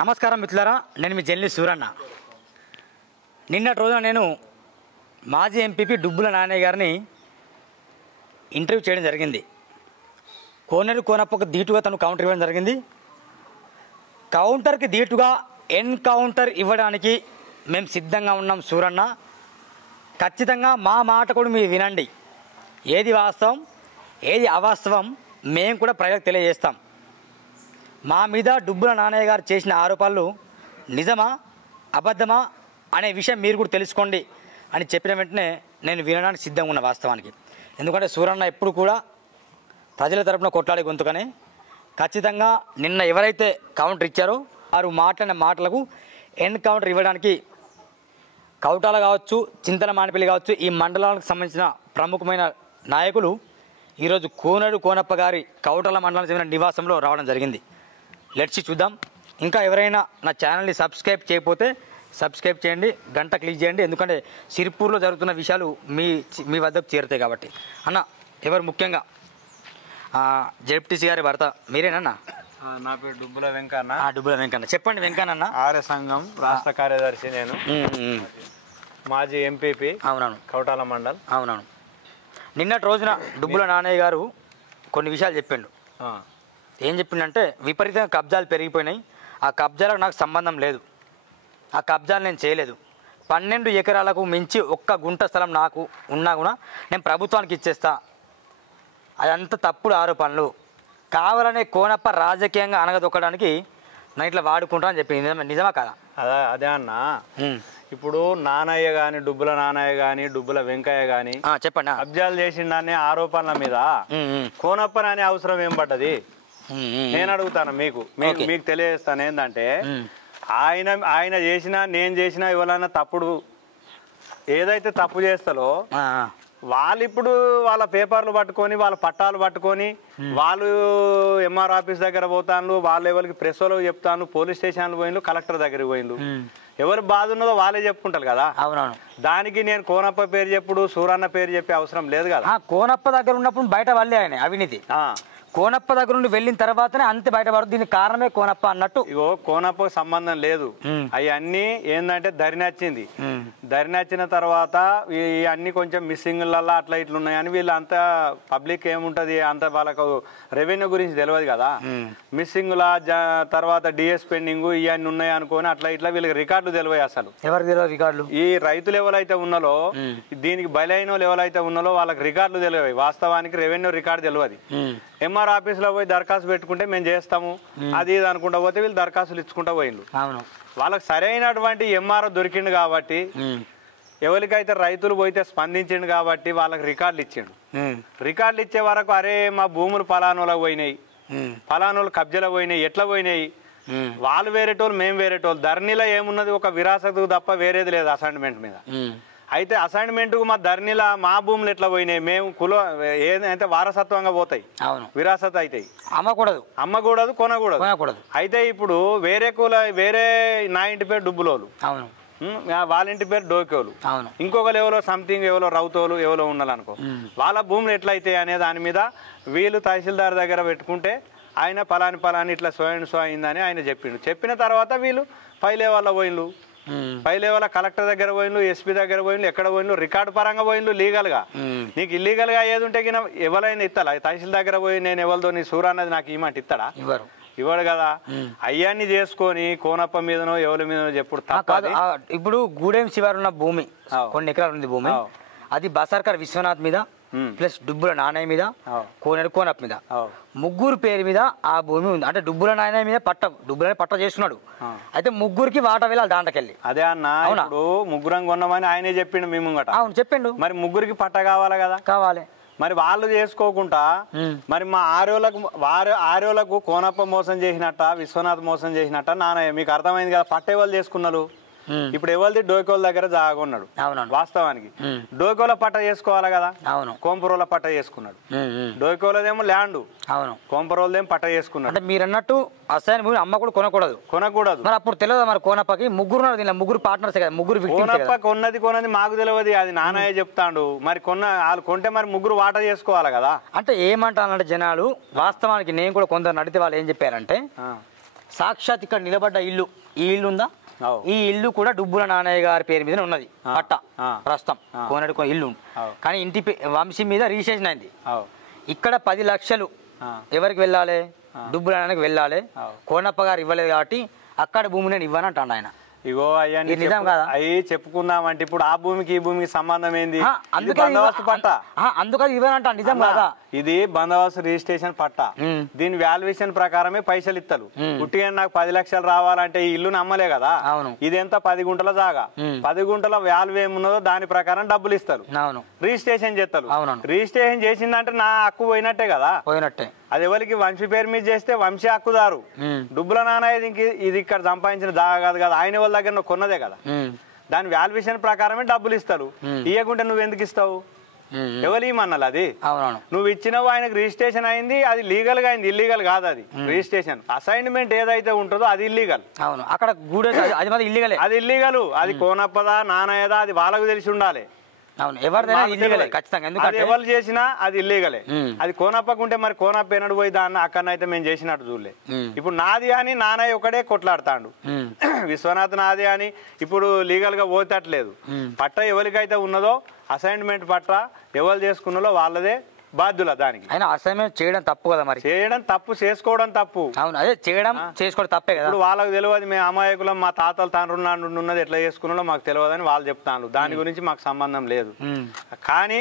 నమస్కారం మిత్రులారా, నేను మీ జల్లి సూరన్న. నిన్నటి రోజున నేను మాజీ ఎంపీపీ డుబ్బుల నానయ్య గారిని ఇంటర్వ్యూ చేయడం జరిగింది. కోనేరు కోనప్పకు ధీటుగా తను కౌంటర్ ఇవ్వడం జరిగింది. కౌంటర్కి ధీటుగా ఎన్కౌంటర్ ఇవ్వడానికి మేము సిద్ధంగా ఉన్నాం సూరన్న. ఖచ్చితంగా మా మాట కూడా మీరు వినండి. ఏది వాస్తవం ఏది అవాస్తవం మేము కూడా ప్రజలకు తెలియజేస్తాం. మా మీద డుబ్బుల నానయ్య గారు చేసిన ఆరోపణలు నిజమా అబద్ధమా అనే విషయం మీరు కూడా తెలుసుకోండి అని చెప్పిన వెంటనే నేను వినడానికి సిద్ధంగా ఉన్న వాస్తవానికి. ఎందుకంటే సూరన్న ఎప్పుడు కూడా ప్రజల తరపున కొట్లాడే గొంతుకనే. ఖచ్చితంగా నిన్న ఎవరైతే కౌంటర్ ఇచ్చారో వారు మాట్లాడిన మాటలకు ఎన్కౌంటర్ ఇవ్వడానికి కౌటాల కావచ్చు, చింతల మానిపల్లి కావచ్చు, ఈ మండలానికి సంబంధించిన ప్రముఖమైన నాయకులు ఈరోజు కోనేరు కోనప్ప గారి కౌటాల మండలానికి చెందిన నివాసంలో రావడం జరిగింది. లెట్స్ చూద్దాం. ఇంకా ఎవరైనా నా ఛానల్ని సబ్స్క్రైబ్ చేయకపోతే సబ్స్క్రైబ్ చేయండి, గంట క్లిక్ చేయండి. ఎందుకంటే సిరిపూర్లో జరుగుతున్న విషయాలు మీ వద్దకు చేరుతాయి కాబట్టి. అన్న, ఎవరు ముఖ్యంగా జెడ్పీటీసీ గారి భర్త మీరేనన్నా? నా పేరు డుబ్బుల వెంకన్న. డుబ్బుల వెంకన్న. చెప్పండి వెంకన్న. ఆర్య సంఘం రాష్ట్ర కార్యదర్శి నేను. మాజీ ఎంపీపీ. అవునవును. కౌటాల మండల్. అవునవును. నిన్నటి రోజున డుబ్బుల నానయ్య గారు కొన్ని విషయాలు చెప్పిండు. ఏం చెప్పిండంటే విపరీతంగా కబ్జాలు పెరిగిపోయినాయి, ఆ కబ్జాలకు నాకు సంబంధం లేదు, ఆ కబ్జాలు నేను చేయలేదు, 12 ఎకరాలకు మించి ఒక్క గుంట స్థలం నాకు ఉన్నా కూడా నేను ప్రభుత్వానికి ఇచ్చేస్తా, అదంతా తప్పుడు ఆరోపణలు, కావాలనే కోనప్ప రాజకీయంగా అనగదొక్కడానికి నేను ఇట్లా వాడుకుంటా అని చెప్పింది. నిజమా కాదా? అదే అన్న. ఇప్పుడు నానయ్య గాని, డుబ్బుల నానయ్య గాని, డుబ్బుల వెంకయ్య గాని చెప్పండి, కబ్జాలు చేసిండనే ఆరోపణల మీద కోనప్పని అనే అవసరం ఏం పడ్డది? నేను అడుగుతాను, మీకు తెలియజేస్తాను. ఏంటంటే ఆయన చేసినా నేను చేసినా ఎవరైనా తప్పుడు ఏదైతే తప్పు చేస్తారో వాళ్ళు ఇప్పుడు వాళ్ళ పేపర్లు పట్టుకొని వాళ్ళ పట్టాలు పట్టుకొని వాళ్ళు ఎంఆర్ ఆఫీస్ దగ్గర పోతాను, వాళ్ళ ఎవరికి ప్రెస్ వాళ్ళకి చెప్తాను, పోలీస్ స్టేషన్లు పోయిండు, కలెక్టర్ దగ్గరికి పోయిండు. ఎవరు బాధ ఉన్నదో వాళ్ళే చెప్పుకుంటారు కదా. అవునవును. దానికి నేను కోనప్ప పేరు చెప్పుడు, సూరన్న పేరు చెప్పే అవసరం లేదు కదా. కోనప్ప దగ్గర ఉన్నప్పుడు బయట వాళ్ళే ఆయన అవినీతి. కోనప్ప దగ్గర నుండి వెళ్ళిన తర్వాతనే అంతే బయటపడదు. దీనికి కారణమే కోనప్ప అన్నట్టు. ఇగో కోనప్పకు సంబంధం లేదు. అవన్నీ ఏంటంటే దరి నచ్చింది. దరి నచ్చిన తర్వాత అన్ని కొంచెం మిస్సింగ్లల్లా అట్లా ఇట్లా ఉన్నాయని వీళ్ళంతా పబ్లిక్ ఏముంటది అంత వాళ్ళకు రెవెన్యూ గురించి తెలియదు కదా. మిస్సింగ్లా తర్వాత డిఎస్ పెండింగ్ ఇవన్నీ ఉన్నాయి అనుకోని అట్లా ఇట్లా వీళ్ళకి రికార్డులు తెలియదు. అసలు ఎవరికి తెలియదు రికార్డులు? ఈ రైతులు ఎవరైతే ఉన్నారో, దీనికి బలైన ఎవరైతే ఉన్నారో వాళ్ళకి రికార్డులు తెలియదు. వాస్తవానికి రెవెన్యూ రికార్డు తెలియదు. ఎంఆర్ ఆఫీస్ లో పోయి దరఖాస్తు పెట్టుకుంటే మేము చేస్తాము అది ఇది అనుకుంటా పోతే వీళ్ళు దరఖాస్తులు ఇచ్చుకుంటా పోయిండు. వాళ్ళకి సరైనటువంటి ఎంఆర్ దొరికిండు కాబట్టి, ఎవరికైతే రైతులు పోయితే స్పందించిండు కాబట్టి వాళ్ళకి రికార్డులు ఇచ్చిండు. రికార్డులు ఇచ్చే వరకు అరే మా భూములు ఫలానోళ్ళకి పోయినాయి, ఫలానోళ్ళు కబ్జాలు పోయినాయి, ఎట్లా పోయినాయి, వాళ్ళు వేరేటోళ్ళు మేము వేరేటోళ్ళు. ధరణిలో ఏమున్నది ఒక విరాసతు తప్ప వేరేది లేదు అసైన్మెంట్ మీద. అయితే అసైన్మెంట్కు మా ధరణిలా మా భూములు ఎట్లా పోయినాయి, మేము ఏదైతే వారసత్వంగా పోతాయి, విరాసత్ అవుతాయి, అమ్మకూడదు కొనకూడదు. అయితే ఇప్పుడు వేరే నా ఇంటి పేరు డుబ్బులోలు, వాళ్ళ ఇంటి పేరు డోకోలు, ఇంకొకరు ఎవరో సంథింగ్ ఎవరో రౌతోలు ఎవరో ఉండాలనుకో, వాళ్ళ భూములు ఎట్లయితాయి అనే దాని మీద వీళ్ళు తహసీల్దార్ దగ్గర పెట్టుకుంటే ఆయన పలాని ఇట్లా సో అయిందని ఆయన చెప్పిండు. చెప్పిన తర్వాత వీళ్ళు పై లెవెల్లో పోయిండు, పై లెవెల్ కలెక్టర్ దగ్గర పోయిండు, ఎస్పీ దగ్గర పోయిండు, ఎక్కడ పోయిండు, రికార్డు పరంగా పోయిండు. లీగల్ గా నీకు ఇల్లీగల్ గా ఏది ఉంటే ఎవరైనా ఇస్తాడా? తహసీల్ దగ్గర పోయి నేను ఎవరితో నీ సూర అన్నది నాకు ఇమ్మంటే ఇస్తాడా? ఇవ్వడు కదా. అయ్యాన్ని చేసుకొని కోనప్ప మీదనో ఎవరి మీదనో చెప్పుడు తప్పదు. ఇప్పుడు గూడెం శివారు ఉన్న భూమి కొన్ని ఎకరాలు ఉంది భూమి, అది బసర్కర్ విశ్వనాథ్ మీద ప్లస్ డుబ్బుల నానయ్య మీద, కోనేరు కోనప్ప మీద, ముగ్గురు పేరు మీద ఆ భూమి ఉంది. అంటే డుబ్బుల నానయ్య మీద పట్ట చేస్తున్నాడు. అయితే ముగ్గురికి వాటా వెళ్ళాలి దాంట్లోకెళ్ళి. అదే అన్న, ఇప్పుడు ముగ్గురం కొన్నామని ఆయనే చెప్పిండు. మేము అవును చెప్పిండు. మరి ముగ్గురికి పట్ట కావాలి కదా. కావాలి. మరి వాళ్ళు చేసుకోకుండా మరి మా ఆర్యోలకు కోనప్ప మోసం చేసినట్ట, విశ్వనాథ్ మోసం చేసినట్ట నానయ్య మీకు అర్థమైంది కదా. పట్ట ఎవరు చేసుకున్నారు? ఇప్పుడు ఎవరిది డోకోల దగ్గర జాగున్నాడు. వాస్తవానికి డోకోల పట్ట చేసుకోవాలి కదా. కోంపరోల పట్ట చేసుకున్నాడు. డోకోలదేమో ల్యాండ్, కోంపరోలదేమో పట్ట చేసుకున్నాడు. మీరు అన్నట్టు అసైన్ భూమి అమ్మ కూడా కొనకూడదు. మరి అప్పుడు తెలియదు మరి కోనప్పకి ముగ్గురు పార్ట్నర్స్ కదా, ముగ్గురు. కోనప్ప కొన్నది మాకు తెలియదు, అది నానయ్య చెప్తాడు. మరి వాళ్ళు కొంటే మరి ముగ్గురు వాటా చేసుకోవాలి కదా. అంటే ఏమంటానంటే జనాలు వాస్తవానికి నేను కూడా కొందరు నడితే వాళ్ళు ఏం చెప్పారంటే సాక్షాత్ ఇక్కడ నిలబడ్డ ఇల్లు, ఈ ఇల్లు ఉందా, ఈ ఇల్లు కూడా డుబ్బుల నానయ్య గారి పేరు మీద ఉన్నది పట్ట ప్రస్తుతం కోనడుకో ఇల్లు. కానీ ఇంటి వంశీ మీద రిజిస్ట్రేషన్ అయింది. ఇక్కడ 10 లక్షలు ఎవరికి వెళ్ళాలి? డుబ్బుల నాన్నకి వెళ్ళాలి. కోనప్ప గారు ఇవ్వలేదు కాబట్టి అక్కడ భూమి నేను ఇవ్వను అంటాడు ఆయన. ఇగో అయ్యా నిజం కదా? అయ్యి చెప్పుకుందాం అంటే ఇప్పుడు ఆ భూమికి ఈ భూమికి సంబంధం ఏంది? బందోబస్తు పట్ట, అందుకని ఇవ్వనంట. నిజం కదా? ఇది బందోబస్తు రిజిస్ట్రేషన్ పట్ట. దీని వాల్యుయేషన్ ప్రకారమే పైసలు ఇస్తారు. పుట్టిగా నాకు 10 లక్షలు రావాలంటే ఈ ఇల్లు నమ్మలే కదా. ఇదెంత 10 గుంటల జాగా, 10 గుంటల వాల్యూ ఏమున్నదో దాని ప్రకారం డబ్బులు ఇస్తారు, రిజిస్ట్రేషన్ చేస్తారు. రిజిస్ట్రేషన్ చేసిందంటే నా హక్కు పోయినట్టే కదా. పోయినట్టే. అది ఎవరికి వంశీ పేరు మీద చేస్తే వంశీ హక్కుదారు. డుబ్బుల నాన్నయ్య ఇది ఇక్కడ సంపాదించిన జాగా కాదు కదా, ఆయన వాళ్ళ దగ్గర నువ్వు కొన్నదే కదా. దాని వాల్యుయేషన్ ప్రకారమే డబ్బులు ఇస్తారు. ఇవ్వకుంటే నువ్వు ఎందుకు ఇస్తావు? ఎవరు ఇమ్మన్నాలి? అది నువ్వు ఇచ్చినావు, ఆయనకు రిజిస్ట్రేషన్ అయింది, అది లీగల్ గా అయింది, ఇల్లీగల్ కాదు. అది రిజిస్ట్రేషన్ అసైన్మెంట్ ఏదైతే ఉంటుందో అది ఇల్లీగల్. అక్కడ అది ఇల్లీగల్, అది ఇల్లీగల్. అది కోనప్పదా నానయ్యదా అది వాళ్ళకు తెలిసి ఉండాలి. ఎవరు చేసినా అది ఇల్లీగలే. అది కోనప్పకుంటే మరి కోనప్ప ఎన్నడు పోయి దాన్ని అక్కడనైతే మేము చేసినట్టు చూడలే. ఇప్పుడు నాది అని నానయ్య ఒకడే కొట్లాడుతాడు, విశ్వనాథ్ నాది అని ఇప్పుడు లీగల్ గా పోతట్లేదు. పట్ట ఎవరికైతే ఉన్నదో అసైన్మెంట్ పట్ట ఎవరు చేసుకున్నారో వాళ్ళదే బాధ్యుల. దానికి అసైన్మెంట్ చేయడం తప్పు కదా? మరి చేయడం తప్పు, చేసుకోవడం తప్పు. అవును, అదే చేయడం చేసుకోవడం తప్పే కదా. ఇప్పుడు వాళ్ళకి తెలియదు, మేము అమాయకులం, మా తాతలు తండ్రులు ఉన్నది ఎట్లా చేసుకున్నాడో మాకు తెలియదని వాళ్ళు చెప్తాను. దాని గురించి మాకు సంబంధం లేదు. కానీ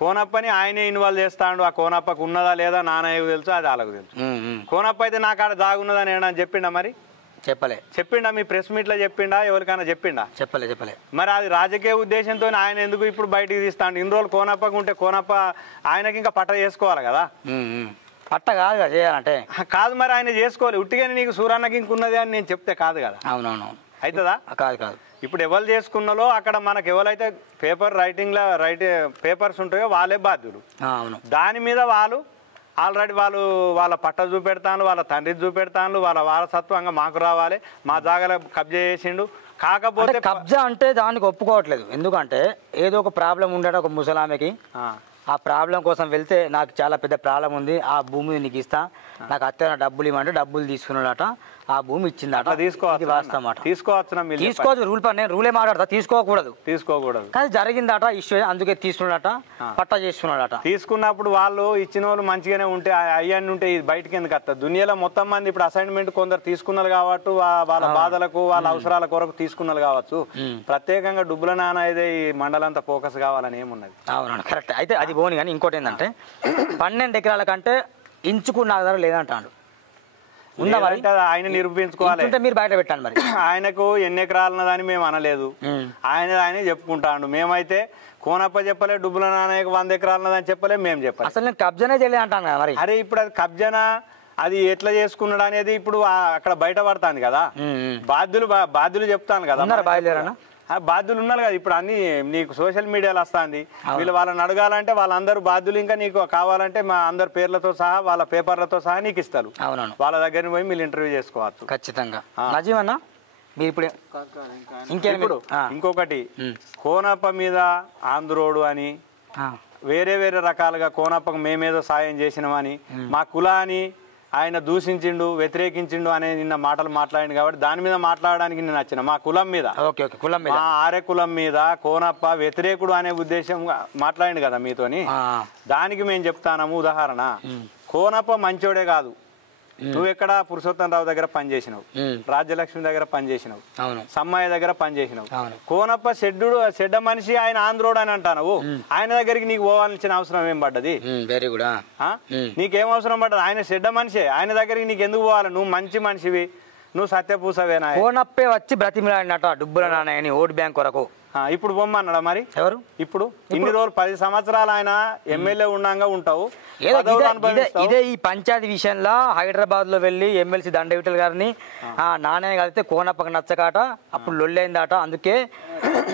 కోనప్పని ఆయనే ఇన్వాల్వ్ చేస్తాడు. ఆ కోనప్పకు ఉన్నదా లేదా నానయ్యకు తెలుసు, అది వాళ్ళకు తెలుసు. కోనప్ప అయితే నాకు ఆడ దాగున్నదని ఏమన్నా చెప్పిండా? మరి చెప్పిండా? మీ ప్రెస్ మీట్ లో చెప్పిండా? ఎవరికైనా చెప్పిండా? చెప్పలే. మరి అది రాజకీయ ఉద్దేశంతో ఆయన ఎందుకు ఇప్పుడు బయటికి తీస్తాడు? ఇన్ని రోజులు కోనప్పకు ఉంటే కోనప్ప ఆయనకి ఇంకా పట్ట చేసుకోవాలి కదా. పట్ట కాదు కదా చేయాలంటే. కాదు, మరి ఆయన చేసుకోవాలి. ఉట్టిగానే నీకు సూరన్నకి ఇంకున్నది అని నేను చెప్తే కాదు కదా. అవునవును, అవుతుందా? కాదు. ఇప్పుడు ఎవరు చేసుకున్నాలో అక్కడ మనకు ఎవరైతే పేపర్ పేపర్స్ ఉంటాయో వాళ్ళే బాధ్యులు. దాని మీద వాళ్ళు ఆల్రెడీ వాళ్ళ పట్ట చూపెడతాను, వాళ్ళ తండ్రి చూపెడతాను, వాళ్ళ వారసత్వంగా మాకు రావాలి, మా జాగాలో కబ్జా చేసిండు. కాకపోతే కబ్జా అంటే దానికి ఒప్పుకోవట్లేదు. ఎందుకంటే ఏదో ఒక ప్రాబ్లం ఉండడం ఒక ముసలామెకి, ఆ ప్రాబ్లం కోసం వెళ్తే నాకు చాలా పెద్ద ప్రాబ్లం ఉంది, ఆ భూమిని నీకు ఇస్తా, నాకు అత్తే డబ్బులు ఇవ్వమంటే డబ్బులు తీసుకున్నాడట, ఆ భూమి ఇచ్చిందట. తీసుకోవచ్చు, రూలే మాట్లాడతా, తీసుకోకూడదు. కానీ జరిగిందట ఇష్యూ, అందుకే తీసుకున్నాడట, పట్ట చేసుకున్నాడట. తీసుకున్నప్పుడు వాళ్ళు ఇచ్చిన వాళ్ళు మంచిగానే ఉంటే అయ్యన్ని ఉంటే ఇది బయటకి ఎందుకు వస్తుంది? దునియాలో మొత్తం మంది ఇప్పుడు అసైన్మెంట్ కొందరు తీసుకున్నారు కాబట్టి వాళ్ళ బాధలకు వాళ్ళ అవసరాల కొరకు తీసుకున్నారు కావచ్చు. ప్రత్యేకంగా డుబ్బుల నాన్న అయితే ఈ మండలంతా ఫోకస్ కావాలని ఏమున్నది? అవునండి, కరెక్ట్. అయితే అది పోని. కానీ ఇంకోటి ఏంటంటే 12 ఎకరాల కంటే ఇంచుకు నా దగ్గర లేదంటాడు. ఆయన నిరూపించుకోవాలి. మీరు బయట పెట్టండి. మరి ఆయనకు ఎన్ని ఎకరాలన్నదని మేము అనలేదు, ఆయన చెప్పుకుంటాడు. మేమైతే కోనప్ప చెప్పలే, డుబ్బుల నాన్నయ్యకు 100 ఎకరాలన్నదని చెప్పలే, మేము చెప్పాలి. అసలు నేను కబ్జానే చేయలేదు అంటాను కదా. మరి అరే ఇప్పుడు అది కబ్జానా, అది ఎట్లా చేసుకున్నాడు అనేది ఇప్పుడు అక్కడ బయట పడుతుంది కదా. బాధ్యులు చెప్తాను కదా, బాధ్యులు ఉన్నారు కదా. ఇప్పుడు అన్ని నీకు సోషల్ మీడియాలో వస్తుంది. వాళ్ళని అడగాలంటే వాళ్ళందరూ బాధ్యులు. ఇంకా నీకు కావాలంటే మా అందరి పేర్లతో సహా వాళ్ళ పేపర్లతో సహా నీకు ఇస్తారు. వాళ్ళ దగ్గర పోయి మీరు ఇంటర్వ్యూ చేసుకోవచ్చు ఖచ్చితంగా. నజీవన్నా మీరు ఇప్పుడు ఇంకొకటి కోనప్ప మీద ఆంధ్రోడు అని వేరే రకాలుగా కోనప్పకు మేమేదో సాయం చేసినామని, మా కులాన్ని ఆయన దూషించిండు, వ్యతిరేకించిండు అనే నిన్న మాటలు మాట్లాడిండు. కాబట్టి దాని మీద మాట్లాడడానికి నేను వచ్చిన. మా కులం మీద, మా ఆర్య కులం మీద కోనప్ప వ్యతిరేకుడు అనే ఉద్దేశం మాట్లాడిండు కదా మీతోని. దానికి మేము చెప్తాము ఉదాహరణ. కోనప్ప మంచోడే కాదు. నువ్వు ఎక్కడ పురుషోత్తం రావు దగ్గర పనిచేసినావు, రాజ్యలక్ష్మి దగ్గర పనిచేసినావు, సమ్మయ్య దగ్గర పనిచేసినావు. కోనప్ప చెడ్డ మనిషి, ఆయన ఆంధ్రోడు అని అంటావు. ఆయన దగ్గరికి నీకు పోవాల్సిన అవసరం ఏం పడ్డది? Very good. నీకేం అవసరం పడ్డది? ఆయన చెడ్డ మనిషి, ఆయన దగ్గరికి నీకు ఎందుకు పోవాలి? నువ్వు మంచి మనిషివి, నువ్వు సత్యపూసవేనా? కోనప్పే వచ్చి బ్రతిమిలాడినట డుబ్బుల నాన్నని ఓటు బ్యాంక్ కొరకు. ఇప్పుడు బొమ్మన్నాడా? మరి ఎవరు ఇప్పుడు ఇన్ని రోజులు 10 సంవత్సరాలు ఆయన ఎమ్మెల్యే ఉన్నాగా ఉంటావు. ఇదే ఈ పంచాయతీ విషయంలో హైదరాబాద్ లో వెళ్ళి ఎమ్మెల్సీ దండవిఠల్ గారిని నాణ్య కలిస్తే కోనప్పకు నచ్చకాట, అప్పుడు లొల్లైందట. అందుకే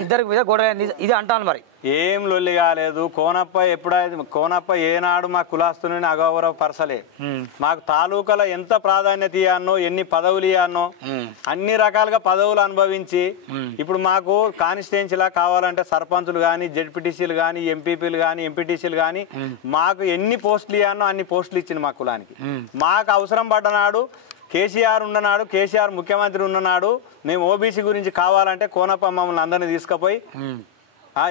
ఇద్దరికి మీద గొడవ ఇది అంటాను. మరి ఏం లొల్లి కాలేదు. కోనప్ప ఏనాడు మా కులాస్తుని అగౌరవపరచలే. మాకు తాలూకాలో ఎంత ప్రాధాన్యత ఇవ్వన్నో, ఎన్ని పదవులు ఇవ్వన్నో, అన్ని రకాలుగా పదవులు అనుభవించి ఇప్పుడు మాకు కాన్స్టిట్యున్సీలా కావాలంటే సర్పంచులు కానీ, జెడ్పీటీసీలు కానీ, ఎంపీపీలు కానీ, ఎంపీటీసీలు కానీ మాకు ఎన్ని పోస్టులు ఇవ్వన్నో అన్ని పోస్టులు ఇచ్చింది మా కులానికి. మాకు అవసరం పడ్డనాడు కేసీఆర్ ఉన్ననాడు, కేసీఆర్ ముఖ్యమంత్రి ఉన్ననాడు మేము ఓబీసీ గురించి కావాలంటే కోనప్ప మమ్మల్ని అందరినీ తీసుకుపోయి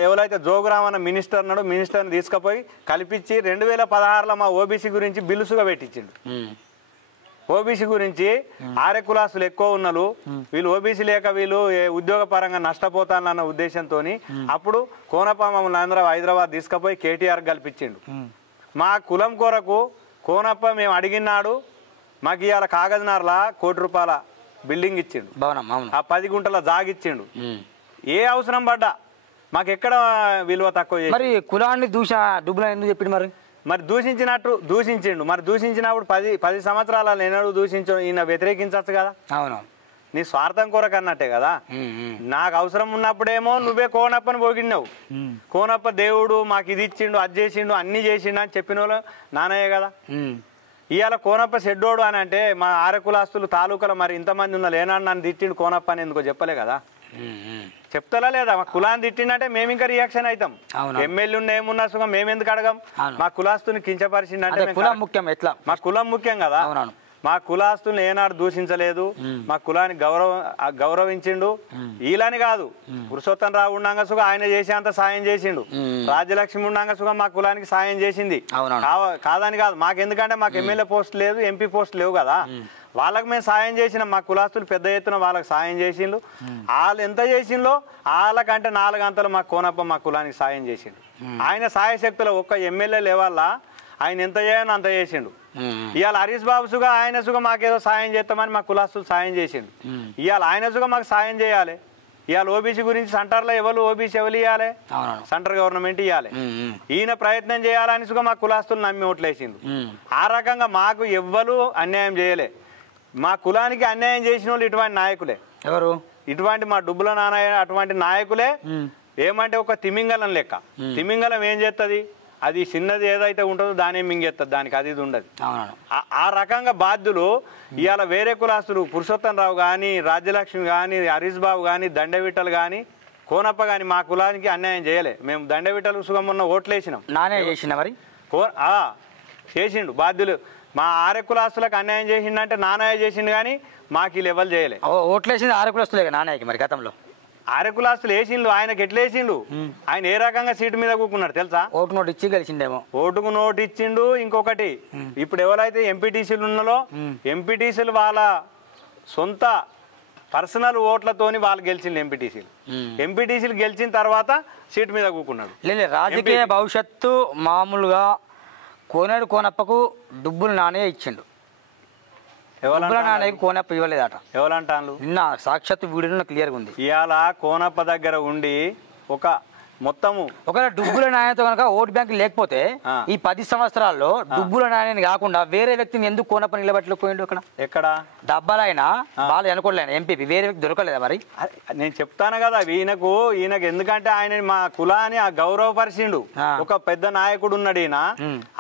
ఎవరైతే జోగురామన్న మినిస్టర్ ఉన్నాడో మినిస్టర్ని తీసుకుపోయి కల్పించి 2016లో మా ఓబీసీ గురించి బిల్లుసుగా పెట్టించిండు. ఓబీసీ గురించి ఆర్య కులాస్తులు ఎక్కువ ఉన్నలు, వీళ్ళు ఓబీసీ లేక వీళ్ళు ఉద్యోగ పరంగా నష్టపోతానన్న ఉద్దేశంతో అప్పుడు కోనప్ప మమ్మల్ని అందరూ హైదరాబాద్ తీసుకుపోయి కేటీఆర్ కల్పించిండు. మా కులం కొరకు కోనప్ప మేము అడిగినాడు, మాకు ఇవాళ కాగజ్నగర్లా ₹1,00,00,000 బిల్డింగ్ ఇచ్చిండు, ఆ 10 గుంటల జాగిచ్చిండు. ఏ అవసరం పడ్డా మాకు ఎక్కడ విలువ తక్కువ. మరి కులాన్ని డుబ్బులు ఎందుకు చెప్పిండు? మరి దూషించిండు. మరి దూషించినప్పుడు 10 సంవత్సరాల ఎన్నడూ దూషించు ఈయన వ్యతిరేకించచ్చు కదా. అవును, నీ స్వార్థం కొరకు అన్నట్టే కదా. నాకు అవసరం ఉన్నప్పుడేమో నువ్వే కోనప్పని పోగినావు. కోనప్ప దేవుడు మాకు ఇది ఇచ్చిండు, అది చేసిండు, అన్ని చేసిండు అని చెప్పిన వాళ్ళు నానయ్య కదా. ఇవాళ కోనప్ప సెడ్డోడు అని అంటే మా ఆర్య కులాస్తులు తాలూకాలో మరి ఇంతమంది ఉన్నారు, ఏనాడు నన్ను తిట్టిండు కోనప్ప అని ఎందుకో చెప్పలే కదా. చెప్తారా లేదా? మా కులాన్ని తిట్టిందంటే మేము ఇంకా రియాక్షన్ అవుతాం. ఎమ్మెల్యే ఏమున్నా సుఖం మేము ఎందుకు అడగం? మా కులాస్తుని కించపరిచిందంటే మా కులం ముఖ్యం కదా. మా కులాస్తుల్ని ఏనాడు దూషించలేదు, మా కులాన్ని గౌరవించిండు. ఈలని కాదు, పురుషోత్తం రావు ఉండంగా సుఖం ఆయన చేసేంత సాయం చేసిండు. రాజ్యలక్ష్మి ఉండంగా సుఖం మా కులానికి సాయం చేసింది. కాదని కాదు, మాకు ఎందుకంటే మాకు ఎమ్మెల్యే పోస్ట్ లేదు, ఎంపీ పోస్ట్ లేవు కదా. వాళ్ళకి మేము సాయం చేసినాం. మా కులాస్తులు పెద్ద ఎత్తున వాళ్ళకి సాయం చేసిండు. వాళ్ళు ఎంత చేసిండో వాళ్ళకంటే 4 అంతలు మా కోనప్ప మా కులానికి సాయం చేసిండు. ఆయన సాయశక్తులు ఒక్క ఎమ్మెల్యే లేవాల ఆయన ఎంత చేయని అంత చేసిండు. ఇవాళ హరీష్ బాబు సుగా ఆయన సుగా మాకేదో సాయం చేస్తామని మా కులాస్తులు సాయం చేసిండు. ఇవాళ ఆయన సుగా మాకు సాయం చేయాలి. ఇవాళ ఓబీసీ గురించి సెంటర్లో ఓబీసీ ఎవరు ఇవ్వాలి? సెంటర్ గవర్నమెంట్ ఇవ్వాలి. ఈయన ప్రయత్నం చేయాలని సుగా మా కులాస్తులు నమ్మి ఓట్లేసిండు. ఆ రకంగా మాకు ఎవ్వరు అన్యాయం చేయలే. మా కులానికి అన్యాయం చేసిన వాళ్ళు ఇటువంటి నాయకులే. ఎవరు? ఇటువంటి మా డుబ్బుల నాన్నయ్య అటువంటి నాయకులే. ఏమంటే ఒక తిమింగలం లెక్క. తిమింగలం ఏం చేస్తుంది? అది చిన్నది ఏదైతే ఉంటుందో దానే మింగేస్తుంది, దానికి అది ఇది ఉండదు. ఆ రకంగా బాధ్యులు ఇవాళ వేరే కులాస్తులు పురుషోత్తం రావు కానీ, రాజ్యలక్ష్మి కానీ, హరీష్ బాబు కానీ, దండవిట్టలు కానీ, కోనప్ప కానీ మా కులానికి అన్యాయం చేయలే. మేము దండవిట్టలకు సుఖం ఉన్న ఓట్లేసినాం. నానే చేసిన మరి చేసిండు బాధ్యులు. మా ఆర్య కులాస్తులకు అన్యాయం చేసిండంటే నానయ్య చేసిండు, కానీ మాకు ఈ లెవెల్ చేయలే. ఓట్లేసింది ఆర్య కులాస్తులే నానయ్యకి. మరి గతంలో ఆర్య కులాస్తులు వేసిండు, ఆయనకి ఎట్లా వేసిండు? ఆయన ఏ రకంగా సీటు మీద కూకున్నాడు తెలుసా? ఓటు నోటు ఇచ్చి గెలిచిండేమో. ఓటుకు నోటు ఇచ్చిండు. ఇంకొకటి, ఇప్పుడు ఎవరైతే ఎంపీటీసీలు ఉన్నారో ఎంపీటీసీలు వాళ్ళ సొంత పర్సనల్ ఓట్లతోని వాళ్ళు గెలిచిండు. ఎంపీటీసీలు గెలిచిన తర్వాత సీటు మీద కూకున్నాడు. రాజకీయ భవిష్యత్తు మామూలుగా కోనప్పకు డుబ్బులు నానే ఇచ్చిండు. కోనప్ప ఇవ్వలేదట. ఎవరంటాను? నిన్న సాక్షాత్తు వీడియో క్లియర్గా ఉంది. ఇవాళ కోనప్ప దగ్గర ఉండి ఒక మొత్తము ఒకవేళ డుబ్బుల నాణ్యత కనుక ఓటు బ్యాంక్ లేకపోతే ఈ 10 సంవత్సరాల్లో డుబ్బుల నాణ్యత కాకుండా వేరే వ్యక్తిని ఎందుకు కోనప్ప నిలబెట్టలేకపోయిండు? అక్కడ ఎక్కడ డబ్బాలైనా వాళ్ళు అనుకోలేదు, ఎంపీ వేరే వ్యక్తి దొరకలేదా? మరి నేను చెప్తాను కదా, ఈయనకు ఎందుకంటే ఆయన మా కులాన్ని గౌరవపరిచిండు. ఒక పెద్ద నాయకుడు ఉన్నాడు, ఈయన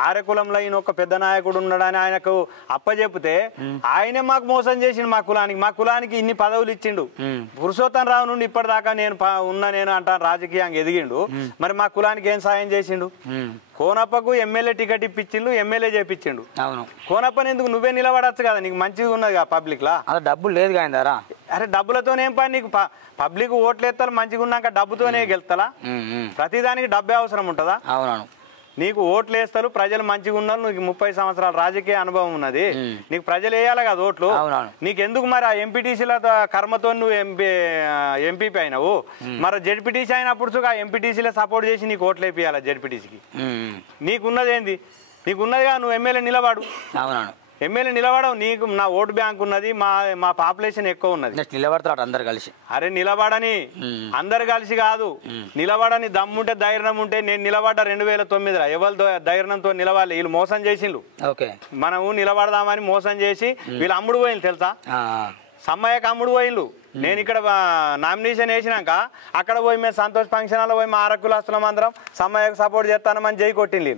ఆర్య కులంలో ఈయన ఒక పెద్ద నాయకుడు ఉన్నాడని ఆయనకు అప్పచెప్తే ఆయనే మాకు మోసం చేసిండు. మా కులానికి ఇన్ని పదవులు ఇచ్చిండు. పురుషోత్తం రావు నుండి ఇప్పటిదాకా నేను అంటాను రాజకీయంగా ఎదిగిండు. మరి మా కులానికి ఏం సాయం చేసిండు? కోనప్పకు ఎమ్మెల్యే టికెట్ ఇప్పించిండు, ఎమ్మెల్యే చేపించిండు. అవును, కోనప్పని ఎందుకు నువ్వే నిలబడచ్చు కదా, నీకు మంచిగా ఉన్నది కదా పబ్లిక్ లా. అదే డబ్బులు లేదు కదా. అరే డబ్బులతోనేం పని నీకు? పబ్లిక్ ఓట్లు ఎత్తాలి, మంచిగా ఉన్నాక డబ్బుతోనే గెలుస్తాలా? ప్రతిదానికి డబ్బే అవసరం ఉంటుందా? అవునవును, నీకు ఓట్లు వేస్తారు, ప్రజలు మంచిగా ఉన్నారు, నీకు 30 సంవత్సరాల రాజకీయ అనుభవం ఉన్నది, నీకు ప్రజలు వేయాలి కదా ఓట్లు. నీకెందుకు మరి ఆ ఎంపీటీసీల కర్మతో నువ్వు ఎంపీపీ అయినావు? మరి జెడ్పీటీసీ అయినప్పుడు ఆ ఎంపీటీసీలే సపోర్ట్ చేసి నీకు ఓట్లు వేయాలి. జెడ్పీటీసీకి నీకున్నది ఏంది? నీకున్నదిగా నువ్వు ఎమ్మెల్యే నిలబడు. అవునవును, ఎమ్మెల్యే నిలబడవు. నీకు నా ఓటు బ్యాంక్ ఉన్నది, మా పాపులేషన్ ఎక్కువ ఉన్నది. నిలబడతాడు అందరు కలిసి. అరే నిలబడని అందరు కలిసి కాదు, నిలబడని దమ్ముంటే ధైర్యం ఉంటే నేను నిలబడ్డా 2009లో. ఎవరు ధైర్యంతో నిలవాలి? వీళ్ళు మోసం చేసిండ్రు. మనము నిలబడదామని మోసం చేసి వీళ్ళు అమ్ముడు పోయింది తెలుసా? సమ్మయ్యకు అమ్ముడు పోయిండు. నేను ఇక్కడ నామినేషన్ వేసినాక అక్కడ పోయి మేము సంతోష్ ఫంక్షన్ హాల్లో పోయి మా ఆర్య కులాస్తులం అందరం సమ్మయ్యకు సపోర్ట్ చేస్తానమని జై కొట్టింది.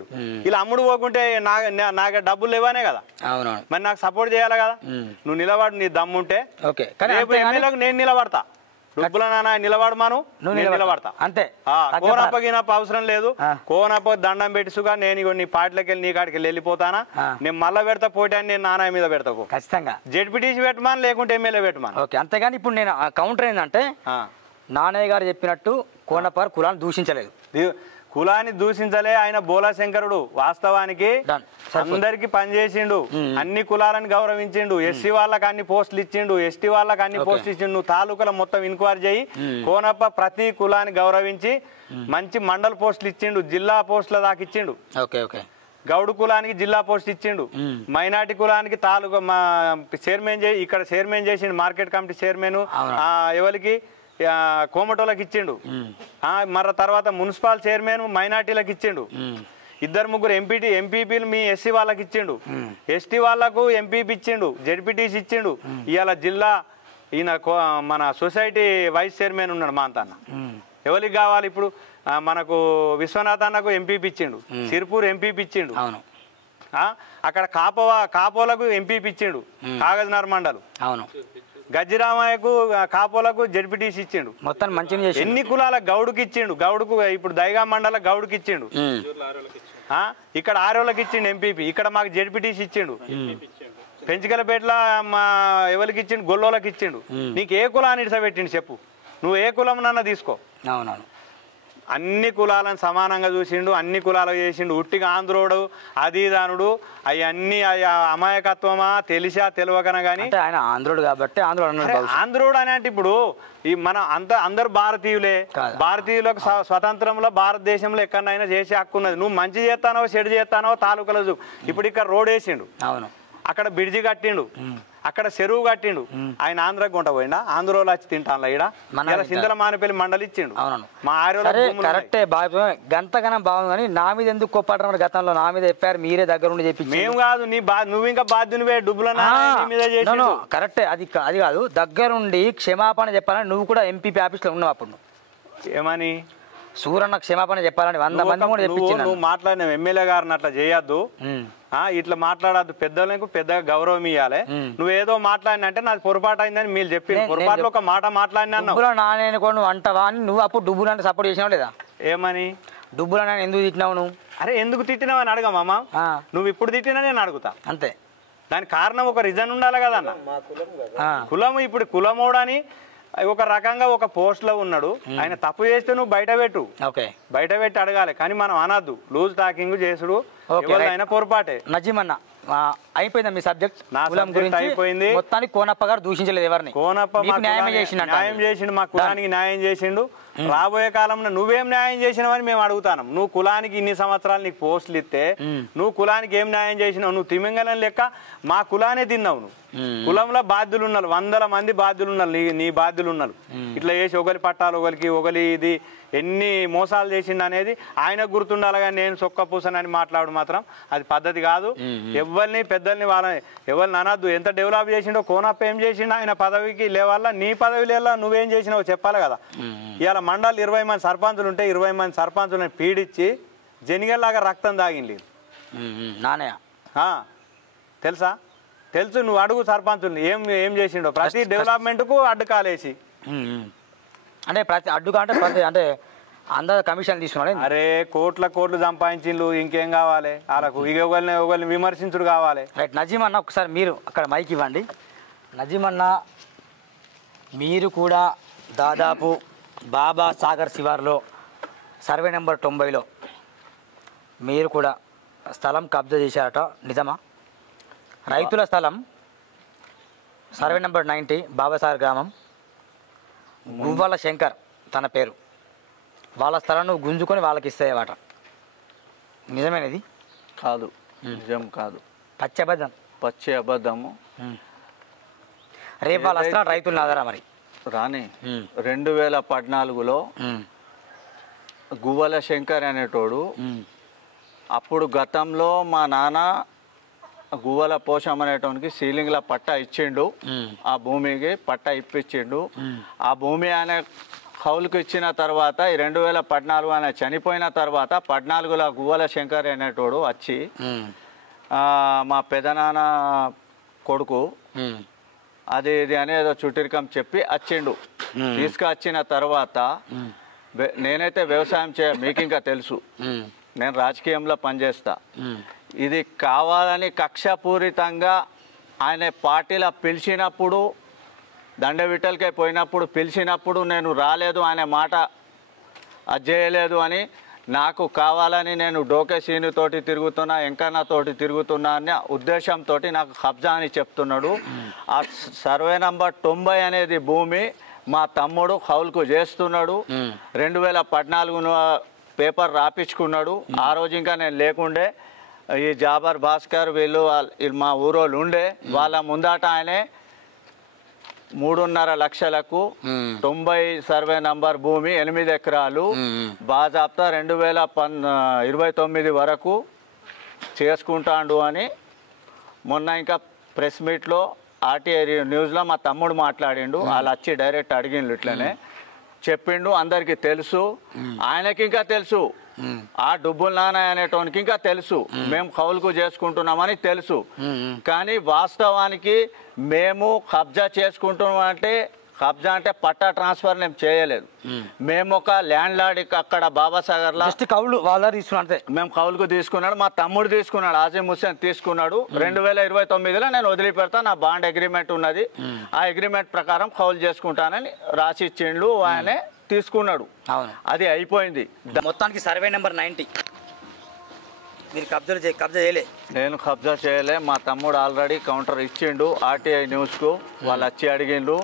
వీళ్ళు అమ్ముడు పోకుంటే నాకు డబ్బులు లేవనే కదా, మరి నాకు సపోర్ట్ చేయాలి కదా. నువ్వు నిలబడు, నీ దమ్ముంటే. ఎమ్మెల్యేలకు నేను నిలబడతా. డుబ్బుల నాన్న నిలబడమాను నేను నిలబడతా అంతే. కోనప్ప గినప్ప అవసరం లేదు. కోనప్ప దండం పెట్టుగా నేను నీ పాటలకి వెళ్ళి నీ కాడికి వెళ్ళిపోతానా, నేను మళ్ళా పెడతా పోటీ అని నేను నాన్న మీద పెడతా ఖచ్చితంగా. జెడ్పీటీసీ పెట్టమాను లేకుంటే ఎమ్మెల్యే పెట్టమాను. ఓకే. అంతేగాని ఇప్పుడు నేను కౌంటర్ ఏంటంటే నాన్నయ్య గారు చెప్పినట్టు కోనప్ప కులాన్ని దూషించలేదు, కులాన్ని దూషించలే. ఆయన బోలా శంకరుడు వాస్తవానికి అందరికి పనిచేసిండు, అన్ని కులాలను గౌరవించిండు, ఎస్సీ వాళ్ళకి అన్ని పోస్టులు ఇచ్చిండు, ఎస్టీ వాళ్ళకి అన్ని పోస్టులు ఇచ్చిండు. నువ్వు తాలూకాల మొత్తం ఇన్క్వైరీ చేయి. కోనప్ప ప్రతి కులాన్ని గౌరవించి మంచి మండల పోస్టులు ఇచ్చిండు, జిల్లా పోస్టుల దాకా ఇచ్చిండు. గౌడు కులానికి జిల్లా పోస్ట్ ఇచ్చిండు, మైనార్టీ కులానికి తాలూకా మా చైర్మన్ ఇక్కడ చైర్మన్ చేసిండు, మార్కెట్ కమిటీ చైర్మన్ ఎవరికి కోమటోళ్ళకి ఇచ్చిండు. మర తర్వాత మున్సిపల్ చైర్మన్ మైనార్టీలకు ఇచ్చిండు. 2-3 ఎంపీపీలు మీ ఎస్సీ వాళ్ళకి ఇచ్చిండు, ఎస్టీ వాళ్ళకు ఎంపీపీ ఇచ్చిండు, జెడ్పీటీసీ ఇచ్చిండు. ఇవాళ జిల్లా ఈయన మన సొసైటీ వైస్ చైర్మన్ ఉన్నాడు మా అంతన్న. ఎవరికి కావాలి ఇప్పుడు మనకు విశ్వనాథ్ అన్నకు ఎంపీపీ ఇచ్చిండు, సిర్పూర్ ఎంపీపీ ఇచ్చిండు, అక్కడ కాపోలకు ఎంపీపీ ఇచ్చిండు, కాగజ్నగర్ మండలు. గజ్జిరామయ్యకు కాపోలకు జెడ్పీటీసీ ఇచ్చిండు. మొత్తం మంచిగా ఎన్ని కులాల గౌడుకి ఇచ్చిండు. గౌడుకు ఇప్పుడు దైగా మండల గౌడుకి ఇచ్చిండు, ఇక్కడ ఆరోళ్ళకి ఇచ్చిండు ఎంపీపీ, ఇక్కడ మాకు జెడ్పీటీసీ ఇచ్చిండు. పెంచికలపేటలో మా ఎవరికి ఇచ్చిండు, గొల్లోళ్ళకి ఇచ్చిండు. నీకు ఏ కులాన్ని ఇడిసబెట్టిండు చెప్పు, నువ్వు ఏ కులం నన్నా తీసుకో. అవునవును. అన్ని కులాలను సమానంగా చూసిండు, అన్ని కులాలు చేసిండు. ఉట్టిగా ఆంధ్రోడు అదీదానుడు అవన్నీ అమాయకత్వమా తెలిసా తెలియకనా కానీ ఆయన ఆంధ్రోడు కాబట్టి ఆంధ్రోడు అని అంటే ఇప్పుడు ఈ మన అందరు భారతీయులే. భారతీయులకు స్వతంత్రంలో భారతదేశంలో ఎక్కడైనా చేసే హక్కు ఉన్నది. నువ్వు మంచి చేస్తానో చెడు చేస్తానో తాలూకాలో ఇప్పుడు ఇక్కడ రోడ్ వేసిండు, అక్కడ బ్రిడ్జి కట్టిండు, అక్కడ చెరువు కట్టిండు. ఆయన ఆంధ్రాకి గుంట పోయిండా, ఆంధ్రోలు వచ్చి తింటాను ఈడ సిందల మానపల్లి మండలి ఇచ్చిండు. మా కరెక్టే బాగా గంతగనం బాగుంది కానీ నా మీద ఎందుకు కొప్పడం గతంలో నా మీద చెప్పారు, మీరే దగ్గర ఉండి చెప్పి. మేము కాదు, నువ్వు ఇంకా బాధ్యునివే డుబ్బుల కరెక్టే. అది కాదు, దగ్గరుండి క్షమాపణ చెప్పాలని నువ్వు కూడా ఎంపీపీ ఆఫీస్ లో ఉన్నావు. అప్పుడు ఏమని సూరన్న క్షమాపణ చెప్పాలని 100 మంది కూడా చెప్పించాను. నువ్వు మాట్లాడిన ఎమ్మెల్యే గారిని అట్లా చేయొద్దు, ఇట్లా మాట్లాడద్దు, పెద్దలకు పెద్దగా గౌరవం ఇవ్వాలి. నువ్వేదో మాట్లాడిన అంటే నాది పొరపాటు అయిందని మీరు చెప్పి పొరపాటులో ఒక మాట మాట్లాడినా నువ్వు అంటావా అని. నువ్వు అప్పుడు డుబ్బులంటే సపోర్ట్ చేసినావు లేదా? ఏమని డుబ్బులు ఎందుకు తిట్టినావు నువ్వు? అరే ఎందుకు తిట్టినావు అని అడగమమ్మా. నువ్వు ఇప్పుడు తిట్టినా నేను అడుగుతా అంతే. దానికి కారణం ఒక రీజన్ ఉండాలి కదన్న. కులం ఇప్పుడు కులమోడని ఒక రకంగా ఒక పోస్ట్ లో ఉన్నాడు, ఆయన తప్పు చేస్తే నువ్వు బయట పెట్టు, బయట పెట్టి అడగాలి. కానీ మనం అనద్దు, లూజ్ టాకింగ్ చేసుడు అయినా పొరపాటే. నజీమన్న అయిపోయిందా మీ సబ్జెక్ట్? నా గురించి అయిపోయింది. మొత్తానికి కోనప్ప గారు దూషించలేదు ఎవరిని. కోనప్ప న్యాయం చేసిండు, మా కులానికి న్యాయం చేసిండు. రాబోయే కాలంలో నువ్వేం న్యాయం చేసినావని మేము అడుగుతాను. నువ్వు కులానికి ఇన్ని సంవత్సరాలు నీకు పోస్టులు ఇస్తే నువ్వు కులానికి ఏం న్యాయం చేసినావు? నువ్వు తిమింగలం లెక్క మా కులానే తిన్నావు. నువ్వు కులంలో బాధ్యులు ఉన్నారు, 100 మంది బాధ్యులు ఉన్నారు, నీ బాధ్యులు ఉన్నారు. ఇట్లా చేసి ఒకరి పట్టాలు ఒకరి ఇది ఎన్ని మోసాలు చేసిండు అనేది ఆయనకు గుర్తుండాలి. కానీ నేను సొక్క పూసనని మాట్లాడు మాత్రం అది పద్ధతి కాదు. ఎవరిని పెద్దల్ని ఎవరిని అనద్దు. ఎంత డెవలప్ చేసిండో కోనప్ప ఏం చేసిండు, ఆయన పదవికి లేవాలా, నీ పదవి లేవా, నువ్వేం చేసినావు చెప్పాలి కదా. ఇవాళ మండలి 20 మంది సర్పంచులు ఉంటే 20 మంది సర్పంచులను పీడించి జనిగల్లాగా రక్తం తాగింది నానయ్య. తెలుసా? తెలుసు, నువ్వు అడుగు సర్పంచుల్ని ఏం చేసిండో. ప్రతి డెవలప్మెంట్ కు అడ్డుకాలేసి అంటే ప్రతి అడ్డుగా అంటే అందరూ కమిషన్ తీసుకున్నాడు. అరే కోట్లు సంపాదించిండు, ఇంకేం కావాలి వాళ్ళకు? ఇక ఒకరిని విమర్శించుడు కావాలి. రైట్. నజీమన్న ఒకసారి మీరు అక్కడ మైక్ ఇవ్వండి. నజీమన్న మీరు కూడా దాదాపు బాబా సాగర్ శివార్లో సర్వే నెంబర్ 90లో మీరు కూడా స్థలం కబ్జా చేశారట, నిజమా? రైతుల స్థలం సర్వే నెంబర్ 90 బాబాసాగర్ గ్రామం, గువ్వల శంకర్ తన పేరు. వాళ్ళ స్థలం నువ్వు గుంజుకొని వాళ్ళకి ఇస్తాయవాట, నిజమేనది? కాదు, నిజం కాదు, పచ్చి అబద్ధము. రేపు వాళ్ళ వస్తున్నా రైతులు ఆధారా మరి రాని 2014లో గువ్వల శంకర్ అనేటోడు అప్పుడు గతంలో మా నాన్న గువ్వల పోషం అనేటోనికి సీలింగ్ల పట్టా ఇచ్చిండు, ఆ భూమికి పట్టా ఇప్పించిండు. ఆ భూమి ఆయన కౌలుకు ఇచ్చిన తర్వాత 2014 ఆయన చనిపోయిన తర్వాత 14లో గువ్వల శంకర్ అనేటోడు వచ్చి మా పెదనాన్న కొడుకు అది ఇది అనేదో చుట్టిరికం చెప్పి వచ్చిండు. తీసుకొచ్చిన తర్వాత నేనైతే వ్యవసాయం మీకు ఇంకా తెలుసు, నేను రాజకీయంలో పనిచేస్తా. ఇది కావాలని కక్షపూరితంగా ఆయన పార్టీలో పిలిచినప్పుడు, దండవిట్టలకే పోయినప్పుడు పిలిచినప్పుడు నేను రాలేదు, ఆయన మాట అది చేయలేదు అని నాకు కావాలని నేను డోకే సీనుతోటి తిరుగుతున్నా, ఎంకన్నతోటి తిరుగుతున్నా అనే ఉద్దేశంతో నాకు కబ్జా అని చెప్తున్నాడు. ఆ సర్వే నంబర్ 90 అనేది భూమి మా తమ్ముడు కౌలుకు చేస్తున్నాడు. 2014 పేపర్ రాపించుకున్నాడు. ఆ రోజు ఇంకా నేను లేకుండే, ఈ జాబర్ భాస్కర్ వీళ్ళు మా ఊరోళ్ళు ఉండే. వాళ్ళ ముందాట ఆయనే 3.5 లక్షలకు 90 సర్వే నంబర్ భూమి 8 ఎకరాలు బాజాప్తా 2029 వరకు చేసుకుంటాడు అని మొన్న ఇంకా ప్రెస్ మీట్లో ఆర్టీఐ న్యూస్లో మా తమ్ముడు మాట్లాడిండు. వాళ్ళు వచ్చి డైరెక్ట్ అడిగిండు, ఇట్లనే చెప్పిండు. అందరికీ తెలుసు, ఆయనకి ఇంకా తెలుసు, ఆ డబ్బులు నాన్న అనేటోనికి ఇంకా తెలుసు, మేము కౌలుకు చేసుకుంటున్నామని తెలుసు. కానీ వాస్తవానికి మేము కబ్జా చేసుకుంటున్నాం అంటే, కబ్జా అంటే పట్టా ట్రాన్స్ఫర్ మేము చేయలేదు. మేము ఒక ల్యాండ్ లార్డ్ అక్కడ బాబాసాగర్లో కౌలు వాళ్ళ తీసుకున్నా, మేము కౌలుకు తీసుకున్నాడు, మా తమ్ముడు తీసుకున్నాడు, ఆజిమ్ హుస్సేన్ తీసుకున్నాడు. 2029లో నేను వదిలిపెడతా, నా బాండ్ అగ్రిమెంట్ ఉన్నది, ఆ అగ్రిమెంట్ ప్రకారం కౌలు చేసుకుంటానని రాసి ఇచ్చిండు. ఆయనే తీసుకున్నాడు, అది అయిపోయింది. మొత్తానికి సర్వే నెంబర్ 90 మీరు కబ్జా చేయలే? నేను కబ్జా చేయలే. మా తమ్ముడు ఆల్రెడీ కౌంటర్ ఇచ్చిండు ఆర్టీఐ న్యూస్కు. వాళ్ళు వచ్చి అడిగిండు,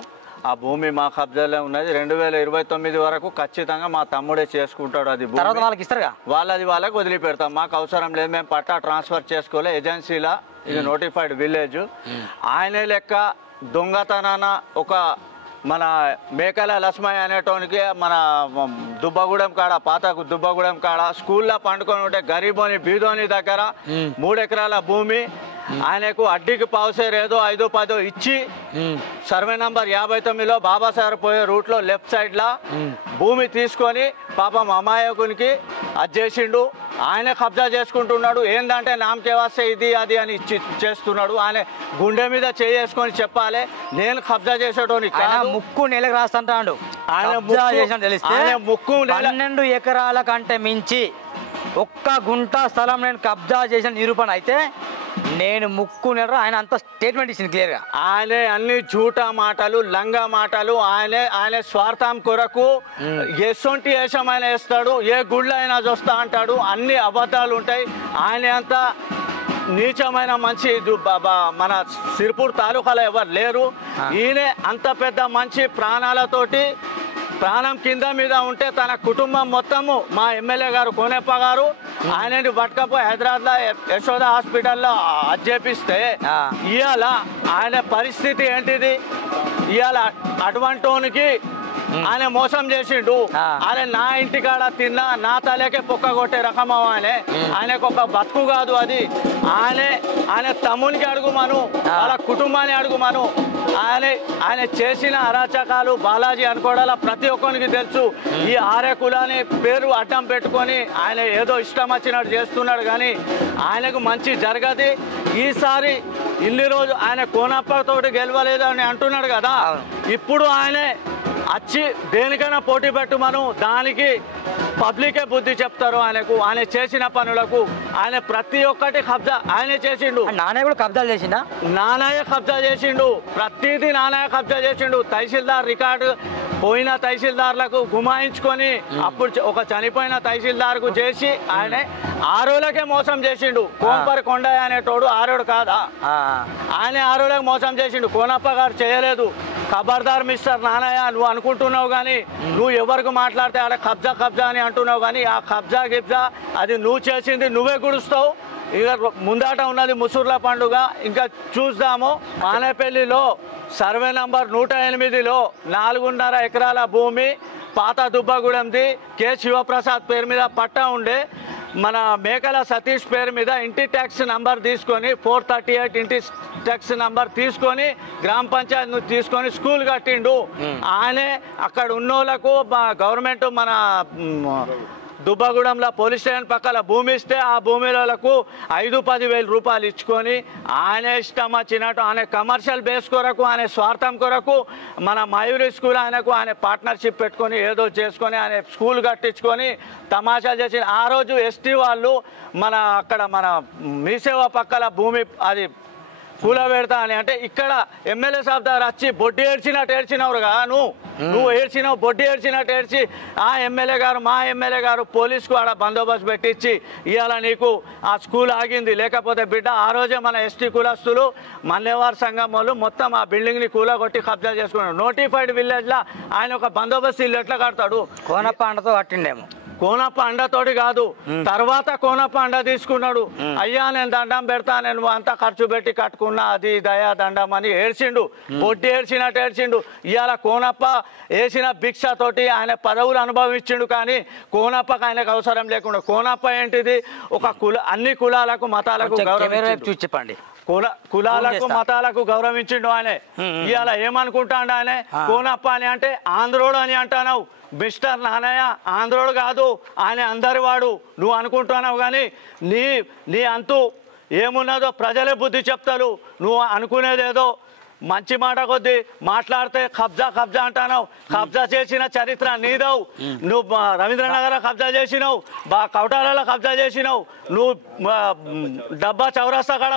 ఆ భూమి మా కబ్జాలో ఉన్నది, 2029 వరకు ఖచ్చితంగా మా తమ్ముడే చేసుకుంటాడు. అది తర్వాత వాళ్ళకి ఇస్తారుగా, వాళ్ళకి వదిలిపెడతాం, మాకు అవసరం లేదు, మేము పట్టా ట్రాన్స్ఫర్ చేసుకోలే ఏజెన్సీలా, ఇది నోటిఫైడ్ విలేజ్. ఆయనే లెక్క దొంగతనాన ఒక మన మేకల లక్ష్మయ్య అనేటోనికి మన దుబ్బగూడెం కాడ, పాత దుబ్బగూడెం కాడ స్కూల్లో పండుకొని ఉంటే గరీబోని బీదోని దగ్గర 3 ఎకరాల భూమి ఆయనకు అడ్డీకి పావుసేరు ఏదో 5-10 ఇచ్చి సర్వే నంబర్ 59లో బాబాసాగర్ పోయే రూట్లో లెఫ్ట్ సైడ్లో భూమి తీసుకొని పాపం అమాయకునికి అది చేసిండు. ఆయన కబ్జా చేసుకుంటున్నాడు. ఏంటంటే నామకే వస్తే ఇది అది అని చేస్తున్నాడు. ఆయన గుండె మీద చేసుకొని చెప్పాలి, నేను కబ్జా చేసేటోని ముక్కు నెలకు రాస్తాడు. ఆయన తెలిస్తే ముక్కు 12 ఎకరాల కంటే మించి 1 గుంట స్థలం నేను కబ్జా చేసిన నిరూపణ అయితే నేను ముక్కు నెల ఆయన అంత స్టేట్మెంట్ ఇచ్చింది క్లియర్గా. ఆయనే అన్ని జూటా మాటలు, లంగా మాటలు, ఆయన స్వార్థం కొరకు ఎసొంటి వేషమైన వేస్తాడు, ఏ గుళ్ళు అయినా చూస్తా అంటాడు, అన్ని అబద్ధాలు ఉంటాయి. ఆయన అంత నీచమైన మంచి మన సిర్పూర్ తాలూకాలో ఎవరు లేరు. ఈయనే అంత పెద్ద మంచి ప్రాణాలతోటి, ప్రాణం కింద మీద ఉంటే తన కుటుంబం మొత్తము మా ఎమ్మెల్యే గారు కోనేప్ప గారు ఆయనని పట్టుకపోయి హైదరాబాద్లో యశోద హాస్పిటల్లో అది చేపిస్తే ఇవాళ ఆయన పరిస్థితి ఏంటిది? ఇవాళ అటువంటికి ఆయన మోసం చేసిండు. ఆయన నా ఇంటికాడ తిన్నా నా తలకే పొక్క కొట్టే రకమా ఆయనకు ఒక బతుకు కాదు అది. ఆయన తమ్మునికి అడుగుమను, వాళ్ళ కుటుంబాన్ని అడుగుమను. ఆయన చేసిన అరాచకాలు బాలాజీ అనుకోవడాల ప్రతి ఒక్కరికి తెలుసు. ఈ ఆర్య కులాన్ని పేరు అడ్డం పెట్టుకొని ఆయన ఏదో ఇష్టం వచ్చినట్టు చేస్తున్నాడు, కానీ ఆయనకు మంచి జరగదు. ఈసారి ఇన్ని రోజు ఆయన కోనప్పతోటి గెలవలేదు అని అంటున్నాడు కదా, ఇప్పుడు ఆయనే వచ్చి దేనికైనా పోటీ పెట్టమను, దానికి పబ్లికే బుద్ధి చెప్తారు ఆయనకు. ఆయన చేసిన పనులకు ఆయన ప్రతి ఒక్కటి కబ్జా ఆయనే చేసిండు. నాన్నయ్య కూడా కబ్జాలు చేసిండా? నాన్నయ్య కబ్జా చేసిండు, ప్రతిదీ నాన్నయ్య కబ్జా చేసిండు. తహసీల్దార్ రికార్డు పోయిన తహసీల్దార్లకు గుమాయించుకొని అప్పుడు ఒక చనిపోయిన తహసీల్దార్కు చేసి ఆయన ఆరోలకే మోసం చేసిండు. కోంపరి కొండయ్య అనేటోడు ఆరోడు కాదా, ఆయన ఆరోలకు మోసం చేసిండు. కోనప్ప గారు చేయలేదు. ఖబర్దార్ మిస్టర్ నాన్నయ్య, నువ్వు అనుకుంటున్నావు కానీ నువ్వు ఎవరికి మాట్లాడితే ఆడ కబ్జా కబ్జా అని అంటున్నావు, కానీ ఆ కబ్జా గిబ్జా అది నువ్వు చేసింది నువ్వే గుడుస్తావు. ఇక ముందాట ఉన్నది ముసూర్ల పండుగ, ఇంకా చూద్దాము. మానేపల్లిలో సర్వే నంబర్ 108లో 4.5 ఎకరాల భూమి పాత దుబ్బగూడెంది కె శివప్రసాద్ పేరు మీద పట్టా ఉండే, మన మేకల సతీష్ పేరు మీద ఇంటి ట్యాక్స్ నంబర్ తీసుకొని 438 ఇంటి ట్యాక్స్ నంబర్ తీసుకొని గ్రామ పంచాయతీ తీసుకొని స్కూల్ కట్టిండు. ఆయనే అక్కడ ఉన్నోళ్లకు గవర్నమెంట్ మన దుబ్బగూడెంలో పోలీస్ స్టేషన్ పక్కన భూమి ఇస్తే ఆ భూమిలకు 5-10 వేల రూపాయలు ఇచ్చుకొని ఆయన ఇష్టం వచ్చినట్టు ఆయన కమర్షియల్ బేస్ కొరకు ఆయన స్వార్థం కొరకు మన మయూరి స్కూల్ ఆయన పార్ట్నర్షిప్ పెట్టుకొని ఏదో చేసుకొని ఆయన స్కూల్ కట్టించుకొని తమాషాలు చేసి ఆ రోజు ఎస్టీ వాళ్ళు అక్కడ మన మీసేవా పక్కల భూమి అది కూల పెడతా అని అంటే ఇక్కడ ఎమ్మెల్యే సాబ్ దగ్గర వచ్చి బొడ్డి ఏడ్చినవురుగా నువ్వు ఏడ్చినావు బొడ్డి ఏడ్చినట్టు ఏడ్చి మా ఎమ్మెల్యే గారు పోలీసుకు ఆడ బందోబస్తు పెట్టించి ఇవాళ నీకు ఆ స్కూల్ ఆగింది లేకపోతే బిడ్డ ఆ రోజే మన ఎస్టీ కులస్తులు మన్నేవారి సంఘం వాళ్ళు మొత్తం ఆ బిల్డింగ్ని కూలగొట్టి కబ్జా చేసుకున్నారు నోటిఫైడ్ విలేజ్లో ఆయన ఒక బందోబస్తు ఇల్లు ఎట్లా కడతాడు కోనప్ప అండతో కట్టిండేమో కోనప్ప అండతోటి కాదు తర్వాత కోనప్ప అండ తీసుకున్నాడు అయ్యా నేను దండం పెడతా నేను అంతా ఖర్చు పెట్టి కట్టుకున్నా అది దయా దండం అని ఏడ్చిండు బొడ్డి ఏడ్చిండు ఇవాళ కోనప్ప వేసిన భిక్షతోటి ఆయన పదవులు అనుభవించిండు కానీ కోనప్పకు ఆయనకు అవసరం లేకుండా కోనప్ప ఏంటిది ఒక అన్ని కులాలకు మతాలకు చూసి చెప్పండి కులాలకు మతాలకు గౌరవించిండు ఆయన ఇవాళ ఏమనుకుంటాడు ఆయన కోనప్ప అని అంటే ఆంధ్రోడు అని అంటున్నావు మిస్టర్ నానయ్య ఆంధ్రోడు కాదు ఆయన అందరి వాడు నువ్వు అనుకుంటున్నావు కానీ నీ అంతు ఏమున్నదో ప్రజలే బుద్ధి చెప్తారు నువ్వు అనుకునేదేదో మంచి మాట కొద్దీ మాట్లాడితే కబ్జా అంటున్నావు కబ్జా చేసిన చరిత్ర నీదవు నువ్వు రవీంద్రనగర్ కబ్జా చేసినావు కౌటాలలో కబ్జా చేసినావు నువ్వు డబ్బా చౌరస్తా కాడ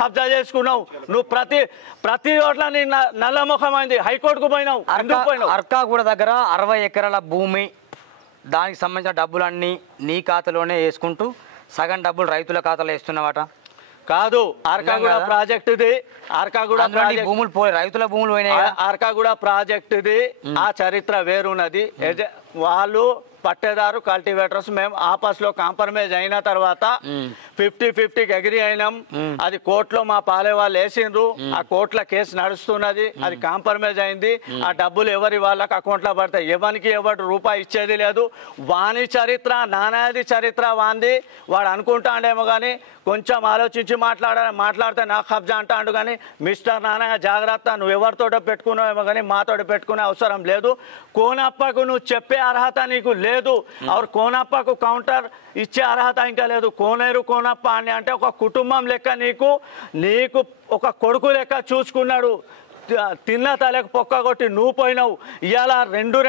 కబ్జా చేసుకున్నావు నువ్వు ప్రతి చోట్ల నీ నల్లముఖమైంది హైకోర్టుకు పోయినావు అర్కాగూడ దగ్గర 60 ఎకరాల భూమి దానికి సంబంధించిన డబ్బులన్నీ నీ ఖాతాలోనే వేసుకుంటూ సగం డబ్బులు రైతుల ఖాతాలో వేస్తున్నావట కాదు అర్కాగూడ ప్రాజెక్టుది రైతుల భూములు పోయినాయి అర్కాగూడ ప్రాజెక్టుది ఆ చరిత్ర వేరున్నది వాళ్ళు పట్టేదారు కల్టివేటర్స్ మేము ఆపస్లో కాంప్రమైజ్ అయిన తర్వాత 50-50కి అగ్రి అయినాం అది కోర్టులో మా పాలే వాళ్ళు వేసిండ్రు ఆ కోర్టులో కేసు నడుస్తున్నది అది కాంప్రమైజ్ అయింది ఆ డబ్బులు ఎవరి వాళ్ళకి అకౌంట్లో పడతాయి ఎవరు రూపాయి ఇచ్చేది లేదు వాని చరిత్ర నానాది చరిత్ర వాంది వాడు అనుకుంటాడేమో కానీ కొంచెం ఆలోచించి మాట్లాడితే నాకు కబ్జా అంటాడు కానీ మిస్టర్ నానయ్య జాగ్రత్త నువ్వు ఎవరితోటో పెట్టుకున్నావేమో కానీ మాతోటి పెట్టుకునే అవసరం లేదు కోనప్పకు నువ్వు చెప్పే అర్హత నీకు లేదు కోనప్పకు కౌంటర్ ఇచ్చే అర్హత ఇంకా లేదు కోనప్ప అని అంటే ఒక కుటుంబం లెక్క నీకు ఒక కొడుకు లెక్క చూసుకున్నాడు తిన్న తలకు పొక్క కొట్టి నువ్వు పోయినావు ఇవాళ రెండు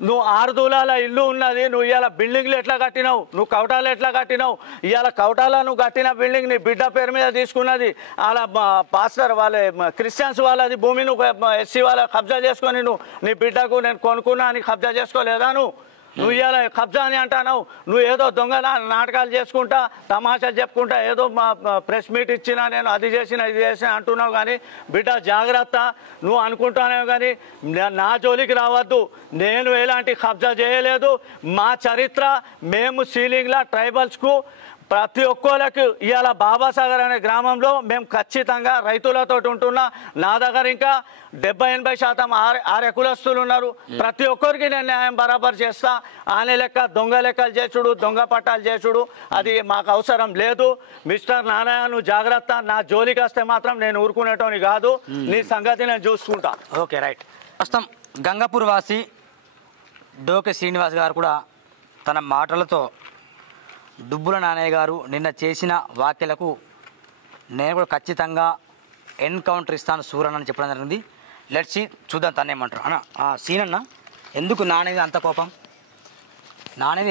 నువ్వు 6 దూలాల ఇల్లు ఉన్నది నువ్వు ఇవాళ బిల్డింగ్లు ఎట్లా కట్టినావు నువ్వు కౌటాలు ఎట్లా కట్టినావు ఇవాళ కౌటాల నువ్వు కట్టిన బిల్డింగ్ నీ బిడ్డ పేరు మీద తీసుకున్నది అలా పాస్టర్ వాళ్ళ క్రిస్టియన్స్ వాళ్ళది భూమి నువ్వు ఎస్సీ వాళ్ళ కబ్జా చేసుకొని నీ బిడ్డకు నేను కొనుక్కున్నా అని కబ్జా చేసుకోలేదా నువ్వు ఇవాళ కబ్జా అని అంటున్నావు నువ్వు ఏదో దొంగ నాటకాలు చేసుకుంటా తమాషాలు చెప్పుకుంటా ఏదో మా ప్రెస్ మీట్ ఇచ్చినా నేను అది చేసిన ఇది చేసిన అంటున్నావు కానీ బిడ్డ జాగ్రత్త నువ్వు అనుకుంటున్నావు కానీ నా జోలికి రావద్దు నేను ఎలాంటి కబ్జా చేయలేదు మా చరిత్ర మేము సీలింగ్లా ట్రైబల్స్కు ప్రతి ఒక్కరికి ఇవాళ బాబాసాగర్ అనే గ్రామంలో మేము ఖచ్చితంగా రైతులతో ఉంటున్నా నా దగ్గర ఇంకా 70-80% ఆరే కులస్తులు ఉన్నారు ప్రతి ఒక్కరికి నేను న్యాయం బరాబర్ చేస్తా ఆనే లెక్క దొంగ లెక్కలు చేసుడు దొంగ పట్టాలు చేసుడు అది మాకు అవసరం లేదు మిస్టర్ నారాయణ నువ్వు జాగ్రత్త నా జోలికి వస్తే మాత్రం నేను ఊరుకునేటోని కాదు నీ సంగతి నేను చూసుకుంటా ఓకే రైట్ ప్రస్తుతం గంగాపూర్ వాసి డోకే శ్రీనివాస్ గారు కూడా తన మాటలతో డుబ్బుల నానయ్య గారు నిన్న చేసిన వ్యాఖ్యలకు నేను కూడా ఖచ్చితంగా ఎన్కౌంటర్ ఇస్తాను సూరన్ అని చెప్పడం జరిగింది లెట్స్ చూద్దాం తను ఏమంటారు అన్న సీన్ అన్న ఎందుకు నానేది అంత కోపం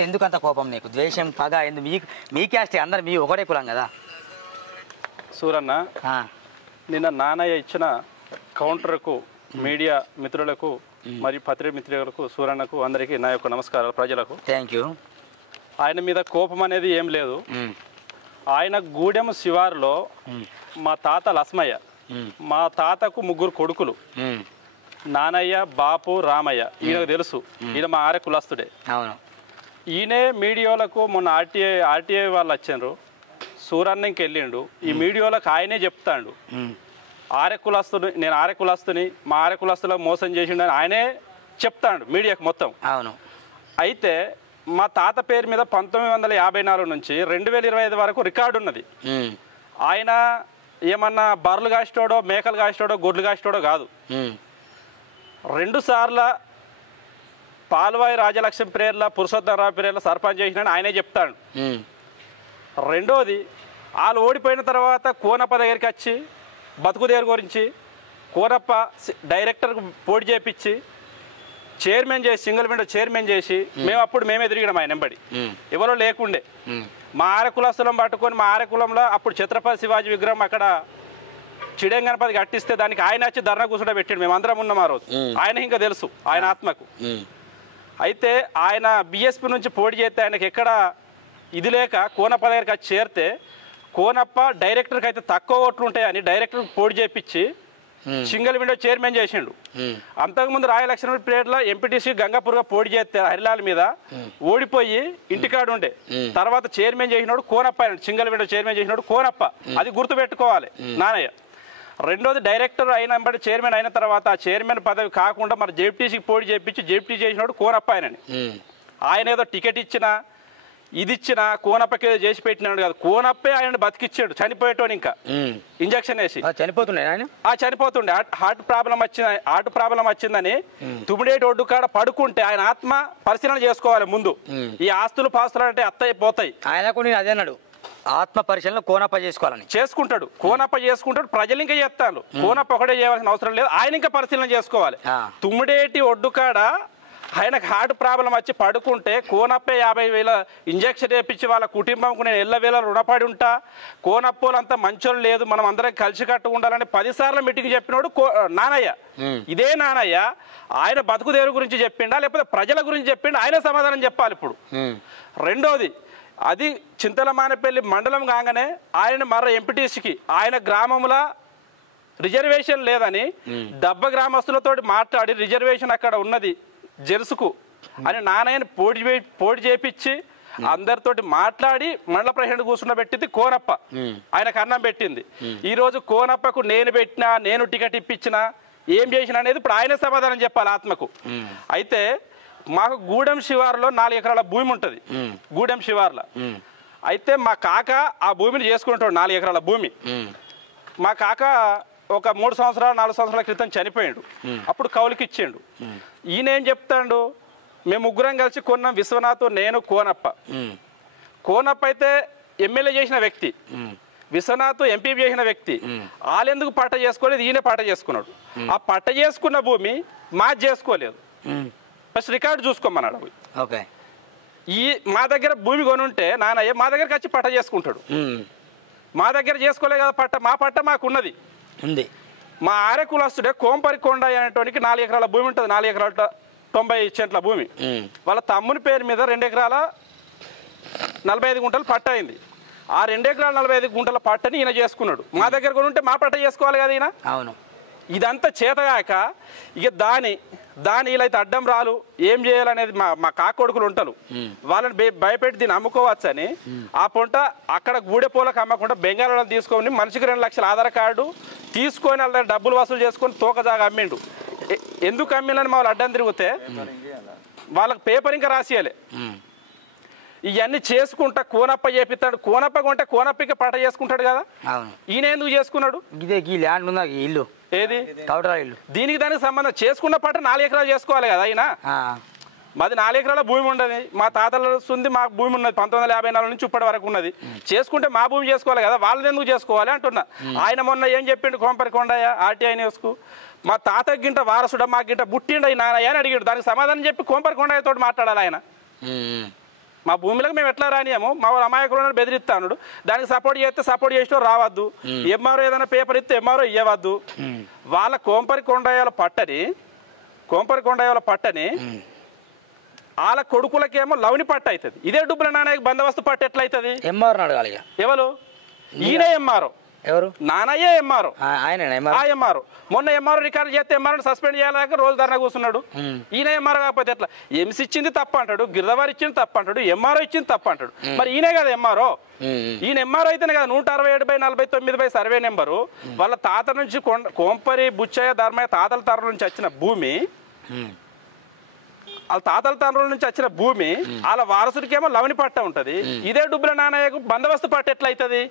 ఎందుకు అంత కోపం నీకు ద్వేషం పగ ఎందుకు మీ క్యాస్ట్ అందరు మీ ఒకటే కులం కదా సూరన్న నిన్న నానయ్య ఇచ్చిన కౌంటర్కు మీడియా మిత్రులకు మరియు పత్రిక మిత్రులకు సూరన్నకు అందరికీ నా యొక్క నమస్కారాలు ప్రజలకు థ్యాంక్ యూ ఆయన మీద కోపం అనేది ఏం లేదు ఆయన గూడెం శివారులో మా తాత లస్మయ్య మా తాతకు 3 కొడుకులు నానయ్య బాపు రామయ్య ఈయనకు తెలుసు ఈయన మా ఆరే కులస్తుడే ఈయనే మీడియాలకు మొన్న ఆర్టీఐ వాళ్ళు వచ్చారు సూరన్నకి వెళ్ళిండు ఈ మీడియాలకు ఆయనే చెప్తాడు నేను ఆరే కులస్తుని మా ఆరే కులస్తులకు మోసం చేసిండు అని ఆయనే చెప్తాడు మీడియాకు మొత్తం అయితే మా తాత పేరు మీద 1954 నుంచి 2025 వరకు రికార్డు ఉన్నది ఆయన ఏమన్నా బర్రెలు కాస్తాడో మేకలు కాస్తాడో గొడ్లు కాస్తాడో కాదు 2 సార్ల పాల్వాయి రాజలక్ష్మి పేర్ల పురుషోత్తమరావు పేర్ల సర్పంచ్ చేసిన ఆయనే చెప్తాడు. రెండోది వాళ్ళు ఓడిపోయిన తర్వాత కోనప్ప దగ్గరికి వచ్చి బతుకుదేరు గురించి కోనప్ప డైరెక్టర్ పోటీ చేపించి చైర్మన్ చేసి సింగిల్ విండో చైర్మన్ చేసి మేమే తిరిగినాం ఆయన వెంబడి ఎవరో లేకుండే. మా ఆరకులస్తులం పట్టుకొని మా ఆరకులంలో అప్పుడు ఛత్రపతి శివాజీ విగ్రహం అక్కడ చిడెం గణపతి కట్టిస్తే దానికి ఆయన వచ్చి ధర్నా కూర్చుంటే పెట్టాడు. మేము అందరం ఉన్నాం ఆ రోజు. ఆయన ఇంకా తెలుసు ఆయన ఆత్మకు. అయితే ఆయన బిఎస్పీ నుంచి పోటీ చేస్తే ఆయనకి ఎక్కడ ఇది లేక కోనప్ప దగ్గరికి వచ్చి చేరితే కోనప్ప డైరెక్టర్కి అయితే తక్కువ ఓట్లు ఉంటాయని డైరెక్టర్ పోటీ చేపించి సింగిల్ విండో చైర్మన్ చేసిండు. అంతకుముందు రాయలక్ష్మి పీరియడ్లో ఎంపీటీసీ గంగాపూర్గా పోటీ చేస్తే హరిలాల్ మీద ఓడిపోయి ఇంటికాడు ఉండే. తర్వాత చైర్మన్ చేసినాడు కోనప్ప అయినాడు. సింగిల్ విండో చైర్మన్ చేసినాడు కోనప్ప. అది గుర్తుపెట్టుకోవాలి నానయ్య. రెండోది డైరెక్టర్ అయిన చైర్మన్ అయిన తర్వాత ఆ చైర్మన్ పదవి కాకుండా మరి జెడ్పీటీసీకి పోటీ చేయించి జెడ్పీటీ చేసినాడు కోనప్ప ఆయనని. ఆయన ఏదో టికెట్ ఇచ్చినా ఇది ఇచ్చినా కోనప్పకి ఏదో చేసి పెట్టినాడు కాదు, కోనప్పే ఆయన బతికిచ్చాడు చనిపోయేటోని. ఇంకా ఇంజక్షన్ వేసి చనిపోతుండే. హార్ట్ ప్రాబ్లం వచ్చిందని తుమ్మిడేటి ఒడ్డు కాడ పడుకుంటే ఆయన ఆత్మ పరిశీలన చేసుకోవాలి ముందు. ఈ ఆస్తులు పాస్తులు అంటే అత్తయ్య పోతాయి. ఆయనకు నేను అదే అన్నాడు, ఆత్మ పరిశీలన కోనప్ప చేసుకోవాలని. చేసుకుంటాడు కోనప్ప చేసుకుంటాడు. ప్రజలు ఇంకా చేస్తాను కోనప్ప ఒకటే చేయవలసిన అవసరం లేదు. ఆయన ఇంకా పరిశీలన చేసుకోవాలి. తుమ్మిడేటి ఒడ్డు కాడ ఆయనకు హార్ట్ ప్రాబ్లం వచ్చి పడుకుంటే కోనప్పే 50,000 ఇంజక్షన్ వేయించి వాళ్ళ కుటుంబంకు నేను ఎల్లవేళ రుణపడి ఉంటా, కోనప్పోలంతా మంచోళ్ళు లేదు, మనం అందరం కలిసికట్టు ఉండాలని 10 సార్లు మీటింగ్ చెప్పినోడు నానయ్య. ఇదే నానయ్య ఆయన బతుకుదేరు గురించి చెప్పిండా లేకపోతే ప్రజల గురించి చెప్పిండా ఆయన సమాధానం చెప్పాలి ఇప్పుడు. రెండోది అది చింతలమానపల్లి మండలం కాగానే ఆయన మరో ఎంపీటీసీకి ఆయన గ్రామంలో రిజర్వేషన్ లేదని దబ్బ గ్రామస్తులతో మాట్లాడి రిజర్వేషన్ అక్కడ ఉన్నది జెర్సుకు అని నానయ్యని పోటీ చేపించి అందరితోటి మాట్లాడి మండల ప్రెసిడెంట్ కూర్చుండబెట్టింది కోనప్ప. ఆయనకు అన్నం పెట్టింది. ఈరోజు కోనప్పకు నేను టికెట్ ఇప్పించినా ఏం చేసిన అనేది ఇప్పుడు ఆయనే సమాధానం చెప్పాలి ఆత్మకు. అయితే మాకు గూడెం శివారులో 4 ఎకరాల భూమి ఉంటుంది. గూడెం శివార్లో అయితే మా కాక ఆ భూమిని చేసుకుంటాడు. 4 ఎకరాల భూమి. మా కాక ఒక 3 సంవత్సరాలు 4 సంవత్సరాల క్రితం చనిపోయాడు. అప్పుడు కౌలుకి ఇచ్చిండు. ఈయన ఏం చెప్తాడు, మేము ముగ్గురం కలిసి కొన్నాం విశ్వనాథ్ నేను కోనప్ప. కోనప్ప అయితే ఎమ్మెల్యే చేసిన వ్యక్తి, విశ్వనాథ్ ఎంపీ చేసిన వ్యక్తి. వాళ్ళెందుకు పట్ట చేసుకోలేదు, ఈయన పట్ట చేసుకున్నాడు. ఆ పట్ట చేసుకున్న భూమి మాది చేసుకోలేదు. ఫస్ట్ రికార్డు చూసుకోమన్నాడు. మా దగ్గర భూమి కొనుంటే నానయ్య మా దగ్గరకు వచ్చి పట్ట చేసుకుంటాడు. మా దగ్గర చేసుకోలే కదా పట్ట, మా పట్ట మాకున్నది ఉంది. మా ఆరకులస్తుడే కోంపరి కొండ అనేటువంటి 4 ఎకరాల భూమి ఉంటుంది. 4 ఎకరాల 90 సెంట్ల భూమి. వాళ్ళ తమ్ముని పేరు మీద 2 ఎకరాల 45 గుంటలు పట్ట అయింది. ఆ 2 ఎకరాల 45 గుంటల పట్టని ఈయన చేసుకున్నాడు. మా దగ్గర కూడా ఉంటే మా పట్ట చేసుకోవాలి కదా ఈయన. అవును. ఇదంతా చేతగాక ఇక దాని వీళ్ళైతే అడ్డం రాలు ఏం చేయాలనేది మా కాకొడుకులు ఉంటారు. వాళ్ళని భయపెట్టి దీన్ని అమ్ముకోవచ్చు అని ఆ పొంట అక్కడ గూడెపోలకు అమ్మకుండా బెంగాళూరు తీసుకొని మనిషికి 2 లక్షల ఆధార్ కార్డు తీసుకొని వాళ్ళ డబ్బులు వసూలు చేసుకొని తోకజాగా అమ్మిండు. ఎందుకు అమ్మిందని వాళ్ళు అడ్డం తిరిగితే వాళ్ళకి పేపర్ ఇంకా రాసియాలి. ఇవన్నీ చేసుకుంటా కోనప్ప చేపిస్తాడు. కోనప్ప కొంటే కోనప్పకి పట్ట చేసుకుంటాడు కదా. ఈయన ఎందుకు చేసుకున్నాడు? ఇదే ఈ ల్యాండ్ ఉందా ఇల్లు ఏది ఇల్లు దీనికి దానికి సంబంధం చేసుకున్న పట్ట 4 ఎకరాలు చేసుకోవాలి కదా ఆయన. మాది 4 ఎకరాల భూమి ఉండదు. మా తాతల ఉంది మాకు భూమి ఉన్నది 1954 నుంచి ఇప్పటి వరకు ఉన్నది. చేసుకుంటే మా భూమి చేసుకోవాలి కదా, వాళ్ళని ఎందుకు చేసుకోవాలి అంటున్నా. ఆయన మొన్న ఏం చెప్పిండు కోంపరి కొండయ్య ఆర్టీఐ న్యూస్కు, మా తాతకి గింట వారసుడ మా గింట బుట్టిండ ఈ నానయ్య అని అడిగాడు. దానికి సమాధానం చెప్పి కోంపరి కొండయ్యతో మాట్లాడాలి ఆయన. మా భూమిలోకి మేము ఎట్లా రానియము, మా అమాయకులను బెదిరిస్తాను, దానికి సపోర్ట్ చేస్తే సపోర్ట్ చేసినా రావద్దు, ఎంఆర్ఓ ఏదైనా పేపర్ ఇస్తే ఎంఆర్ఓ ఇవ్వద్దు. వాళ్ళ కోంపరి కొండయ్యల పట్టని వాళ్ళ కొడుకులకేమో లవని పట్ట అవుతుంది. ఇదే డబ్బుల నాన్నయ్యకి బందోబస్తు పట్ట ఎట్లయితుంది? ఎంఆర్ఓ అడగాలి. ఎవరు? ఈయనే ఎంఆర్ఓ. ఎవరు? నానయ్యే ఎంఆర్ఓ. ఎంఆర్ఓ మొన్న ఎంఆర్ఓ రికార్డు చేస్తే ఎంఆర్ఓ సస్పెండ్ చేయాలంటే రోజు ధర్నా కూర్చున్నాడు. ఈయన ఎంఆర్ఓ కాకపోతే ఎట్లా? ఎంసీ ఇచ్చింది తప్ప అంటాడు, గిరిదవారి ఇచ్చింది తప్ప అంటాడు, ఎంఆర్ఓ ఇచ్చింది తప్ప అంటాడు. మరి ఈయనే కదా ఎంఆర్ఓ. ఈయన ఎంఆర్ఓ అయితేనే కదా 167/49 సర్వే నెంబరు వాళ్ళ తాత నుంచి కోంపరి బుచ్చయ్య ధర్మయ్య తాతల తరం నుంచి వచ్చిన భూమి, వాళ్ళ తాతల తండ్రుల నుంచి వచ్చిన భూమి వాళ్ళ వారసుడికేమో లవని పట్ట ఉంటది. ఇదే డబ్బుల నానయ్యకు బందోబస్తు పట్ట ఎట్లయితుంది?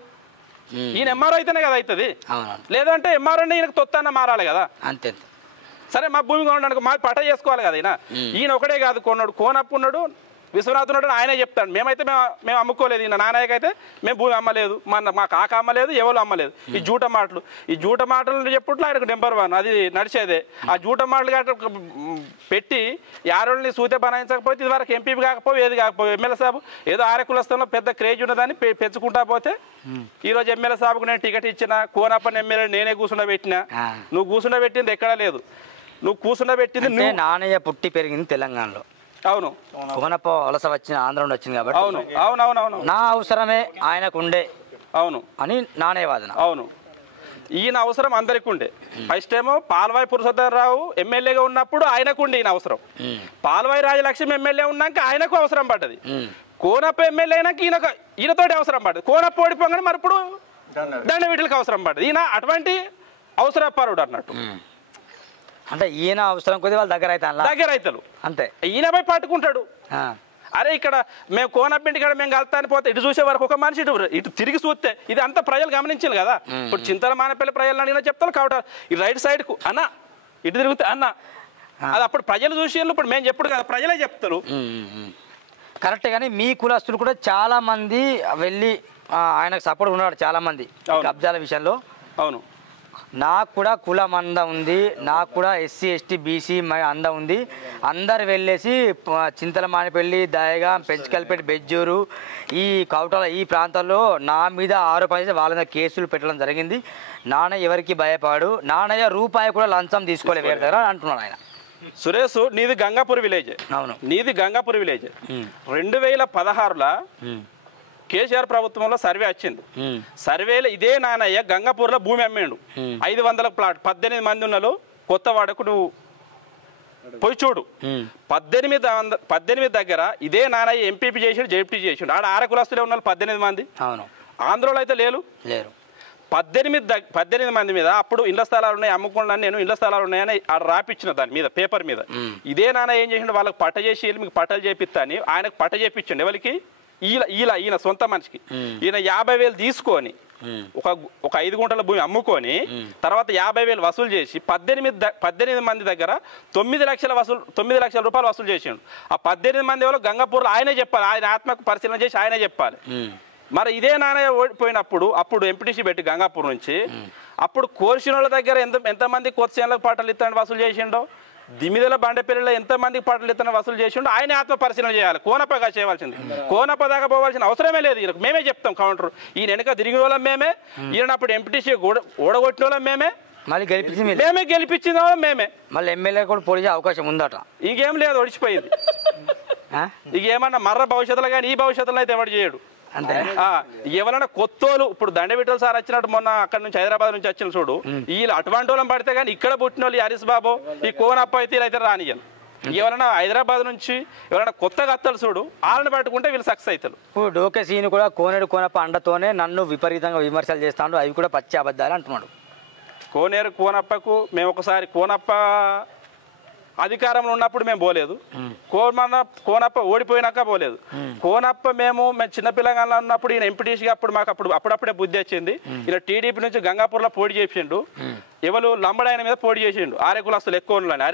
ఈయన ఎంఆర్ఓ అయితేనే కదా అవుతుంది. లేదంటే ఎంఆర్ఓ ఈయనకు తొత్తన్న మారాలి కదా. అంతే. సరే మా భూమి కొనడానికి మాది పట్ట చేసుకోవాలి కదా ఈయన ఒకటే కాదు కొన్నాడు, కోనప్ప ఉన్నాడు, విశ్వనాథ్ ఉన్నాడు, ఆయనే చెప్తాడు. మేమైతే మేము అమ్ముకోలేదు, ఈయన నాన్నయ్యకైతే మేము భూమి అమ్మలేదు, మా కాక అమ్మలేదు, ఎవరు అమ్మలేదు. ఈ జూట మాటలు చెప్పుట్లో ఆయనకు నెంబర్ 1 అది నడిచేదే. ఆ జూట మాటలు గట్ట పెట్టి యారోళ్ళని సూతే బనాయించకపోతే ఇది వరకు ఎంపీ కాకపోయి ఏది కాకపోయి ఎమ్మెల్యే సాబు ఏదో ఆరకులస్థంలో పెద్ద క్రేజ్ ఉన్నదని పెంచుకుంటా పోతే ఈరోజు ఎమ్మెల్యే సాబుకు నేను టికెట్ ఇచ్చిన, కోనప్పని ఎమ్మెల్యే నేనే కూర్చుండబెట్టినా. నువ్వు కూర్చుండబెట్టింది ఎక్కడా లేదు, నువ్వు కూర్చుండబెట్టింది నానయ్య పుట్టి పెరిగింది తెలంగాణలో. అవును, కోనప్ప వలస వచ్చిన ఆంధ్ర నుండి వచ్చింది కాబట్టి అవును అవునవునవును నా అవసరమే ఆయనకు ఉండే అవును అని నానయ్య వాదన. అవును, ఈయన అవసరం అందరికి ఉండే. ఫస్ట్ ఏమో పాల్వాయి పురుషోత్తమరావు ఎమ్మెల్యేగా ఉన్నప్పుడు ఆయనకు ఉండే ఈయన అవసరం. పాల్వాయి రాజలక్ష్మి ఎమ్మెల్యే ఉన్నాక ఆయనకు అవసరం పడ్డది. కోనప్ప ఎమ్మెల్యే అయినాక ఈయనతోటి అవసరం పడ్డది. కోనప్ప ఓడిపోగానే మరి ఇప్పుడు దండ వీటికి అవసరం పడ్డది. ఈయన అటువంటి అవసరపరుడు అన్నట్టు. అంటే ఈయన అవసరం కొద్ది వాళ్ళ దగ్గర అవుతారు అంతే. ఈయనపై పట్టుకుంటాడు. అరే ఇక్కడ మేము కోనప్పింటి కాడ మేము కలుతాని పోతే ఇటు చూసే వరకు ఒక మనిషి ఇటు తిరిగి చూస్తే ఇది అంతా ప్రజలు గమనించాలి కదా. ఇప్పుడు చింతల మానపల్లి ప్రజలు అడిగినా చెప్తారు కాబట్టి ఈ రైట్ సైడ్ కు అన్న ఇటు తిరిగితే అన్న అది అప్పుడు ప్రజలు చూసి ఇప్పుడు మేము చెప్పుడు కదా, ప్రజలే చెప్తారు. కరెక్ట్. కానీ మీ కులస్తులు కూడా చాలా మంది వెళ్ళి ఆయనకు సపోర్ట్ ఉన్నాడు చాలా మంది కబ్జాల విషయంలో. అవును, నాకు కూడా కులం అంద ఉంది, నాకు కూడా ఎస్సీ ఎస్టీ బీసీ అంద ఉంది. అందరు వెళ్ళేసి చింతల మానిపల్లి, దయగా, పెంచుకల్పేట, బెజ్జూరు ఈ కౌటాల ఈ ప్రాంతాల్లో నా మీద ఆరోపణ వాళ్ళ మీద కేసులు పెట్టడం జరిగింది. నాన్నయ్య ఎవరికి భయపడు, నాన్నయ్య రూపాయి కూడా లంచం తీసుకోలేదు వేరే దగ్గర అంటున్నాడు ఆయన. సురేష్ నీది గంగాపూర్ విలేజ్. అవును, నీది గంగాపూర్ విలేజ్. 2016లో కేసీఆర్ ప్రభుత్వంలో సర్వే వచ్చింది. సర్వేలో ఇదే నానయ్య గంగాపూర్లో భూమి అమ్మిండు 500 ప్లాట్. 18 మంది ఉన్నలు కొత్తవాడకు నువ్వు పోయి చూడు. 18 దగ్గర ఇదే నానయ్య ఎంపీపీ చేసిండు, జెడ్పీ చేసిండు. ఆడ ఆరకులస్తులే ఉన్నారు 18 మంది. అవును, ఆంధ్రలో అయితే లేరు. 18 మంది మీద అప్పుడు ఇళ్ల స్థలాలు ఉన్నాయి, అమ్ముకున్నాను నేను, ఇళ్ల స్థలాలు ఉన్నాయని ఆడ రాపిచ్చిన దాని మీద పేపర్ మీద. ఇదే నాన్న ఏం చేసిండు, వాళ్ళకి పట్ట చేసి మీకు పట్టలు చేపిస్తా అని ఆయనకు పట్ట చేపించండి. ఎవరికి ఈయన సొంత మనిషికి. ఈయన 50,000 తీసుకొని ఒక 5 గుంటల భూమి అమ్ముకొని తర్వాత 50,000 వసూలు చేసి 18 మంది దగ్గర 9 లక్షల రూపాయలు వసూలు చేసిండు. ఆ 18 మంది ఎవరో గంగాపూర్లో ఆయనే చెప్పాలి, ఆయన ఆత్మకు పరిశీలన చేసి ఆయనే చెప్పాలి. మరి ఇదే నాన్న ఓడిపోయినప్పుడు అప్పుడు ఎంపీటీసీ పెట్టి గంగాపూర్ నుంచి అప్పుడు కోర్సిన వాళ్ళ దగ్గర ఎంతమంది కొత్త చేనులకు పాటలు ఇస్తాను వసూలు చేసిండో, దిమిదల బండపల్లిలో ఎంతమందికి పాటలు ఇస్తాను వసూలు చేసిండో ఆయన ఆత్మ పరిశీలన చేయాలి. కోనప్పగా చేయవలసింది. కోనప్ప దాకా పోవాల్సిన అవసరమే లేదు. ఈయనకు మేమే చెప్తాం కౌంటర్. ఈయన వెనక తిరిగిన వాళ్ళం మేమే, ఈయన అప్పుడు ఎంపీటీసీ ఓడగొట్టిన వాళ్ళం మేమే, మళ్ళీ గెలిపించిన వాళ్ళం మేమే. మళ్ళీ ఎమ్మెల్యే కూడా పోయే అవకాశం ఉందట. ఇంకేం లేదు, ఒడిచిపోయింది. ఇంకేమన్నా మర్ర భవిష్యత్తులో కానీ ఈ భవిష్యత్తులో అయితే ఎవడు చేయడు. అంతే. ఎవరైనా కొత్తోళ్ళు ఇప్పుడు దండవిట్టలు సార్ వచ్చినట్టు మొన్న అక్కడ నుంచి హైదరాబాద్ నుంచి వచ్చిన చూడు, వీళ్ళు అటువంటి వాళ్ళని పడితే కానీ ఇక్కడ పుట్టిన వాళ్ళు హరీష్ బాబు ఈ కోనప్ప అయితే రానియను. ఎవరైనా హైదరాబాద్ నుంచి ఎవరైనా కొత్తగా అత్తలు చూడు వాళ్ళని పట్టుకుంటే వీళ్ళు సక్సెస్ అవుతారు. ఇప్పుడు డోకే సీన్ కూడా కోనప్ప అండతోనే నన్ను విపరీతంగా విమర్శలు చేస్తాడు, అవి కూడా పచ్చి అబద్ధాలు అంటున్నాడు. కోనప్పకు మేము ఒకసారి కోనప్ప అధికారంలో ఉన్నప్పుడు మేము పోలేదు, కోనప్ప ఓడిపోయినాక పోలేదు. కోనప్ప మేము చిన్నపిల్లగా ఉన్నప్పుడు ఈయన ఎంపీటీసీగా అప్పుడప్పుడే బుద్ధి వచ్చింది. ఈయన టీడీపీ నుంచి గంగాపూర్లో పోటీ చేసిండు. ఎవరు లంబడాయన మీద పోటీ చేసిండు. ఆరే కులస్తులు ఎక్కువ ఉండాలని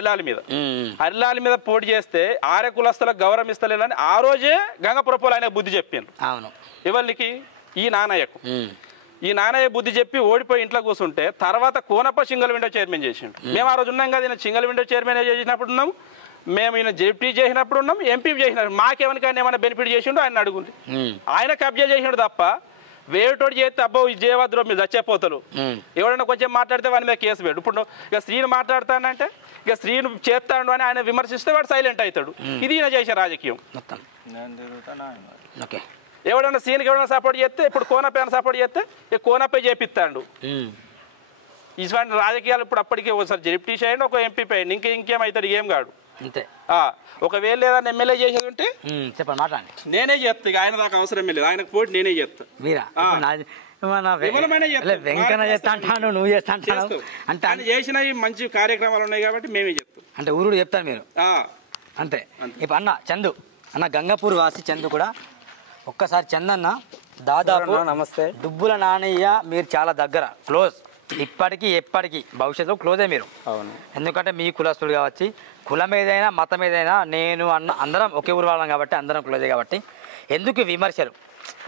హరిలాల మీద పోటీ చేస్తే ఆరే కులస్తులకు గౌరవం ఇస్తలేదని ఆ రోజే గంగాపురపోలు ఆయన బుద్ధి చెప్పిండు. ఎవరికి? ఈ నానయ్య బుద్ధి చెప్పి ఓడిపోయి ఇంట్లో కూర్చుంటే తర్వాత కోనప్ప సింగిల్ విండో చైర్మన్ చేసిండు. మేము ఆ రోజు ఉన్నాం కదా, ఈయన సింగిల్ విండో చైర్మన్ చేసినప్పుడు ఉన్నాం, మేము ఈయన జెడ్పీ చేసినప్పుడు ఉన్నాం, ఎంపీ చేసినప్పుడు మాకేమనికైనా ఏమైనా బెనిఫిట్ చేసిండు ఆయన అడుగుంది. ఆయన కబ్జా చేసిండు తప్ప వేటోడు చేస్తే అబ్బో విజయవాద్రో మీరు చచ్చిపోతారు. ఎవరైనా కొంచెం మాట్లాడితే వాడి మీద కేసు పెట్టు. ఇప్పుడు ఇక శ్రీను మాట్లాడతానంటే ఇక శ్రీను చేస్తాడు అని ఆయన విమర్శిస్తే వాడు సైలెంట్ అవుతాడు. ఇది ఈయన చేసే రాజకీయం. ఎవడన్నా సీన్కి ఎవరైనా సపోర్ట్ చేస్తే ఇప్పుడు కోనప్ప సపోర్ట్ చేస్తే ఇక కోనప్పే చేపిస్తాడు. ఇటువంటి రాజకీయాలు ఇప్పుడు అప్పటికే ఒకసారి జెడ్పీ చేయండి, ఒక ఎంపీ అయ్యండి, ఇంకేమవుతాడు, ఏం కాడు. అంతే. ఒకవేళ ఏదన్నా ఎమ్మెల్యే చేసేది ఉంటే చెప్పండి, మాట్లాడండి. నేనే చెప్తా. ఆయన దాకా అవసరం లేదు, ఆయనకు పోటీ నేనే చెప్తా. వెంకన్న చేస్తా అంటాను, నువ్వు చేస్తా అంటాను అంటే ఆయన చేసినవి మంచి కార్యక్రమాలు ఉన్నాయి కాబట్టి మేమే చెప్తాం. అంటే ఊరు చెప్తాను మీరు అంతే. ఇప్పుడు చందు గంగాపూర్ వాసి చందు కూడా ఒక్కసారి చందన్న దాదాపు నమస్తే. దుబ్బుల నానయ్య మీరు చాలా దగ్గర క్లోజ్. ఇప్పటికీ ఎప్పటికీ భవిష్యత్తులో క్లోజే మీరు. అవును. ఎందుకంటే మీ కులస్తుడు కావచ్చు, కులం ఏదైనా మతం ఏదైనా నేను అందరం ఒకే ఊరు వాళ్ళం కాబట్టి అందరం క్లోజే కాబట్టి ఎందుకు విమర్శలు?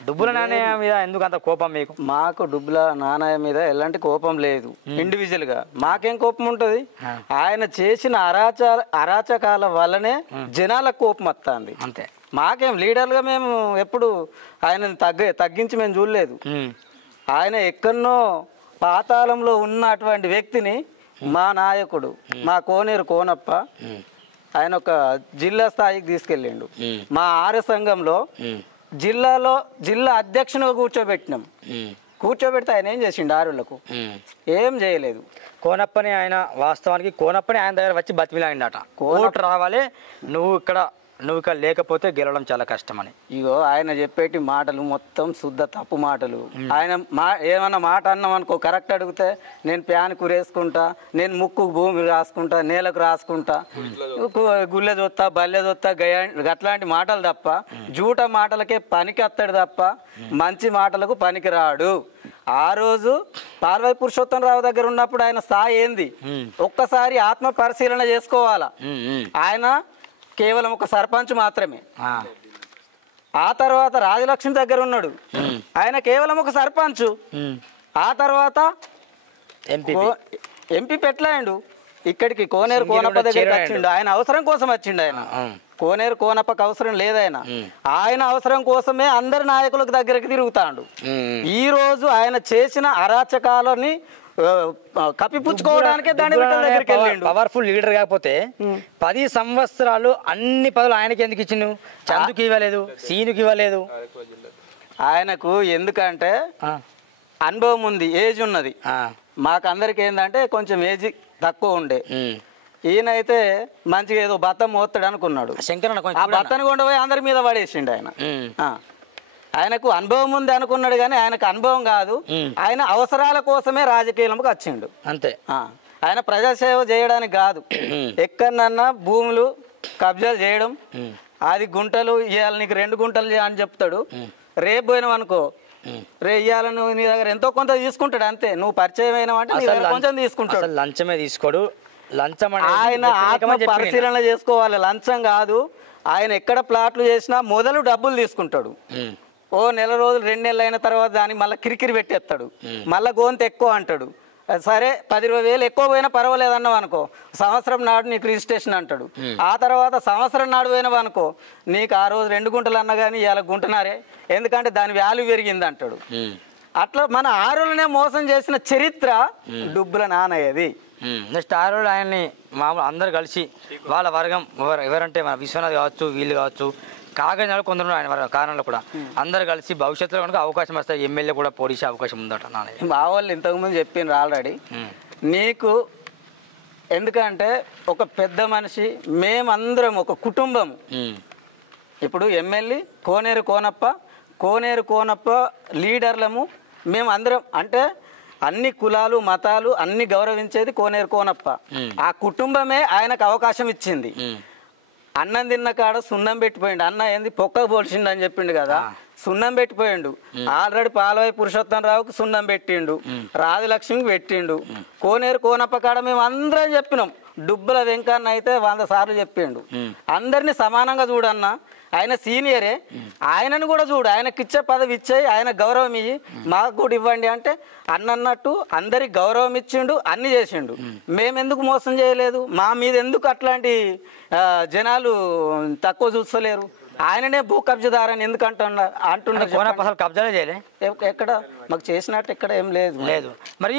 డుబ్బుల నాణ్య మీద ఎందుకు అంత కోపం మీకు? మాకు డుబ్బుల నాణ్య మీద ఎలాంటి కోపం లేదు. ఇండివిజువల్ గా మాకేం కోపం ఉంటుంది? ఆయన చేసిన అరాచకాల వల్లనే జనాలకు కోపం వస్తుంది అంతే. మాకేం లీడర్గా మేము ఎప్పుడు ఆయన తగ్గించి మేము చూడలేదు. ఆయన ఎక్కడనో పాతాళంలో ఉన్నటువంటి వ్యక్తిని మా నాయకుడు మా కోనేరు కోనప్ప ఆయన ఒక జిల్లా స్థాయికి తీసుకెళ్ళిండు. మా ఆర్య సంఘంలో జిల్లా అధ్యక్షునిగా కూర్చోబెట్టినాం. కూర్చోబెడితే ఆయన ఏం చేసిండు? ఆరులకు ఏం చేయలేదు. కోనప్పని ఆయన వాస్తవానికి కోనప్పని ఆయన దగ్గర వచ్చి బతిమిలాడిండట, ఓటు రావాలి, నువ్వు ఇక్కడ లేకపోతే గెలవడం చాలా కష్టమని. ఇగో ఆయన చెప్పేటి మాటలు మొత్తం శుద్ధ తప్పు మాటలు. ఆయన ఏమన్నా మాట అన్నాం అనుకో, కరెక్ట్ అడిగితే నేను ప్యాన్ కురేసుకుంటా, నేను ముక్కు భూమి రాసుకుంటా, నేలకు రాసుకుంటా, గుళ్ళె చూస్తా, బల్లె చూస్తా, అట్లాంటి మాటలు తప్ప జూట మాటలకే పనికి వస్తాడు తప్ప మంచి మాటలకు పనికి రాడు. ఆ రోజు పాల్వాయి పురుషోత్తమరావు దగ్గర ఉన్నప్పుడు ఆయన స్థాయి ఏంది ఒక్కసారి ఆత్మ పరిశీలన చేసుకోవాలా. ఆయన కేవలం ఒక సర్పంచ్ మాత్రమే. ఆ తర్వాత రాజలక్ష్మి దగ్గర ఉన్నాడు, ఆయన కేవలం ఒక సర్పంచ్. ఆ తర్వాత ఎంపీ పెట్టలేండు, ఇక్కడికి కోనేరు కోనప్ప దగ్గరికి వచ్చిండు. ఆయన అవసరం కోసం వచ్చిండు. ఆయన కోనేరు కోనప్పకు అవసరం లేదాయన, ఆయన అవసరం కోసమే అందరి నాయకులకు దగ్గరికి తిరుగుతాడు. ఈ రోజు ఆయన చేసిన అరాచకాలని కప్పిపుచ్చుకోవడానికే దాని దగ్గరికి వెళ్ళిండు. పవర్ఫుల్ లీడర్ కాకపోతే 10 సంవత్సరాలు అన్ని పదవులు ఆయనకి ఎందుకు ఇచ్చిండు? చందుకి ఇవ్వలేదు, సీనుకి ఇవ్వలేదు. ఆయనకు ఎందుకంటే అనుభవం ఉంది, ఏజ్ ఉన్నది. మాకు అందరికి ఏంటంటే కొంచెం ఏజ్ తక్కువ ఉండే. ఈయనైతే మంచిగా ఏదో బత్తం మోస్తాడు అనుకున్నాడు. ఆ బత్తని కొండ పోయి అందరి మీద పడేసిండు ఆయన. ఆయనకు అనుభవం ఉంది అనుకున్నాడు, కానీ ఆయనకు అనుభవం కాదు. ఆయన అవసరాల కోసమే రాజకీయంలోకి వచ్చిండు అంతే. ఆయన ప్రజాసేవ చేయడానికి కాదు. ఎక్కడన్నా భూములు కబ్జాలు చేయడం, అది గుంటలు ఇవాళ నీకు 2 గుంటలు అని చెప్తాడు. రేపు పోయినావు అనుకో, ఇవాళ నువ్వు నీ దగ్గర ఎంతో కొంత తీసుకుంటాడు అంతే. నువ్వు పరిచయం అయినావంటే కొంచెం తీసుకుంటాడు. లంచమే తీసుకోడు. లంచం ఆయన ఆత్మ పరిశీలన చేసుకోవాలి, లంచం కాదు. ఆయన ఎక్కడ ప్లాట్లు చేసినా మొదలు డబ్బులు తీసుకుంటాడు. ఓ నెల రోజులు 2 నెలలు అయిన తర్వాత దానికి మళ్ళీ కిరికిరి పెట్టేస్తాడు, మళ్ళీ గోంత ఎక్కువ అంటాడు. సరే 10-20 వేలు ఎక్కువ పోయినా పర్వాలేదు అన్నావు అనుకో, సంవత్సరం నాడు నీకు రిజిస్ట్రేషన్ అంటాడు. ఆ తర్వాత సంవత్సరం నాడు పోయినావు అనుకో, నీకు ఆ రోజు 2 గుంటలు అన్నా కానీ ఇలా గుంటున్నారే, ఎందుకంటే దాని వాల్యూ పెరిగింది అంటాడు. అట్లా మన ఆరులనే మోసం చేసిన చరిత్ర డుబ్బుల నానయ్యది. నెక్స్ట్ ఆ రోజు ఆయన్ని మామూలు అందరు కలిసి వాళ్ళ వర్గం ఎవరంటే మన విశ్వనాథ్ కావచ్చు, వీళ్ళు కావచ్చు, కాకినాడ కొందరు ఆయన కారణంలో కూడా అందరు కలిసి భవిష్యత్తులో కనుక అవకాశం వస్తాయి, ఎమ్మెల్యే కూడా పోటీసే అవకాశం ఉందట. నాన్న మా వాళ్ళు ఇంతకుముందు చెప్పిండ్రు ఆల్రెడీ. నీకు ఎందుకంటే ఒక పెద్ద మనిషి, మేమందరం ఒక కుటుంబం. ఇప్పుడు ఎమ్మెల్యే కోనేరు కోనప్ప లీడర్లము మేము అందరం. అంటే అన్ని కులాలు మతాలు అన్ని గౌరవించేది కోనేరు కోనప్ప. ఆ కుటుంబమే ఆయనకు అవకాశం ఇచ్చింది. అన్నం తిన్న కాడ సున్నం పెట్టిపోయిండు. అన్న ఏంది పొక్క పోల్చిండు అని చెప్పిండు కదా, సున్నం పెట్టిపోయిండు. ఆల్రెడీ పాలవాయి పురుషోత్తమరావుకు సున్నం పెట్టిండు, రాజలక్ష్మికి పెట్టిండు. కోనేరు కోనప్ప కాడ మేము అందరం చెప్పినాం. డుబ్బుల వెంకన్న అయితే 100 సార్లు చెప్పిండు, అందరినీ సమానంగా చూడన్నా, ఆయన సీనియరే, ఆయనను కూడా చూడు, ఆయనకిచ్చే పదవి ఇచ్చేయి, ఆయన గౌరవం ఇయ్యి, మాకు కూడా ఇవ్వండి అంటే అన్నట్టు అందరికి గౌరవం ఇచ్చిండు, అన్ని చేసిండు. మేమెందుకు మోసం చేయలేదు? మా మీద ఎందుకు అట్లాంటి జనాలు తక్కువ చూస్తలేరు? ఆయననే భూ కబ్జాదారని ఎందుకు అంటున్నారు? కబ్జాలే చేయలే ఎక్కడ మాకు చేసినట్టు ఎక్కడ ఏం లేదు. మరి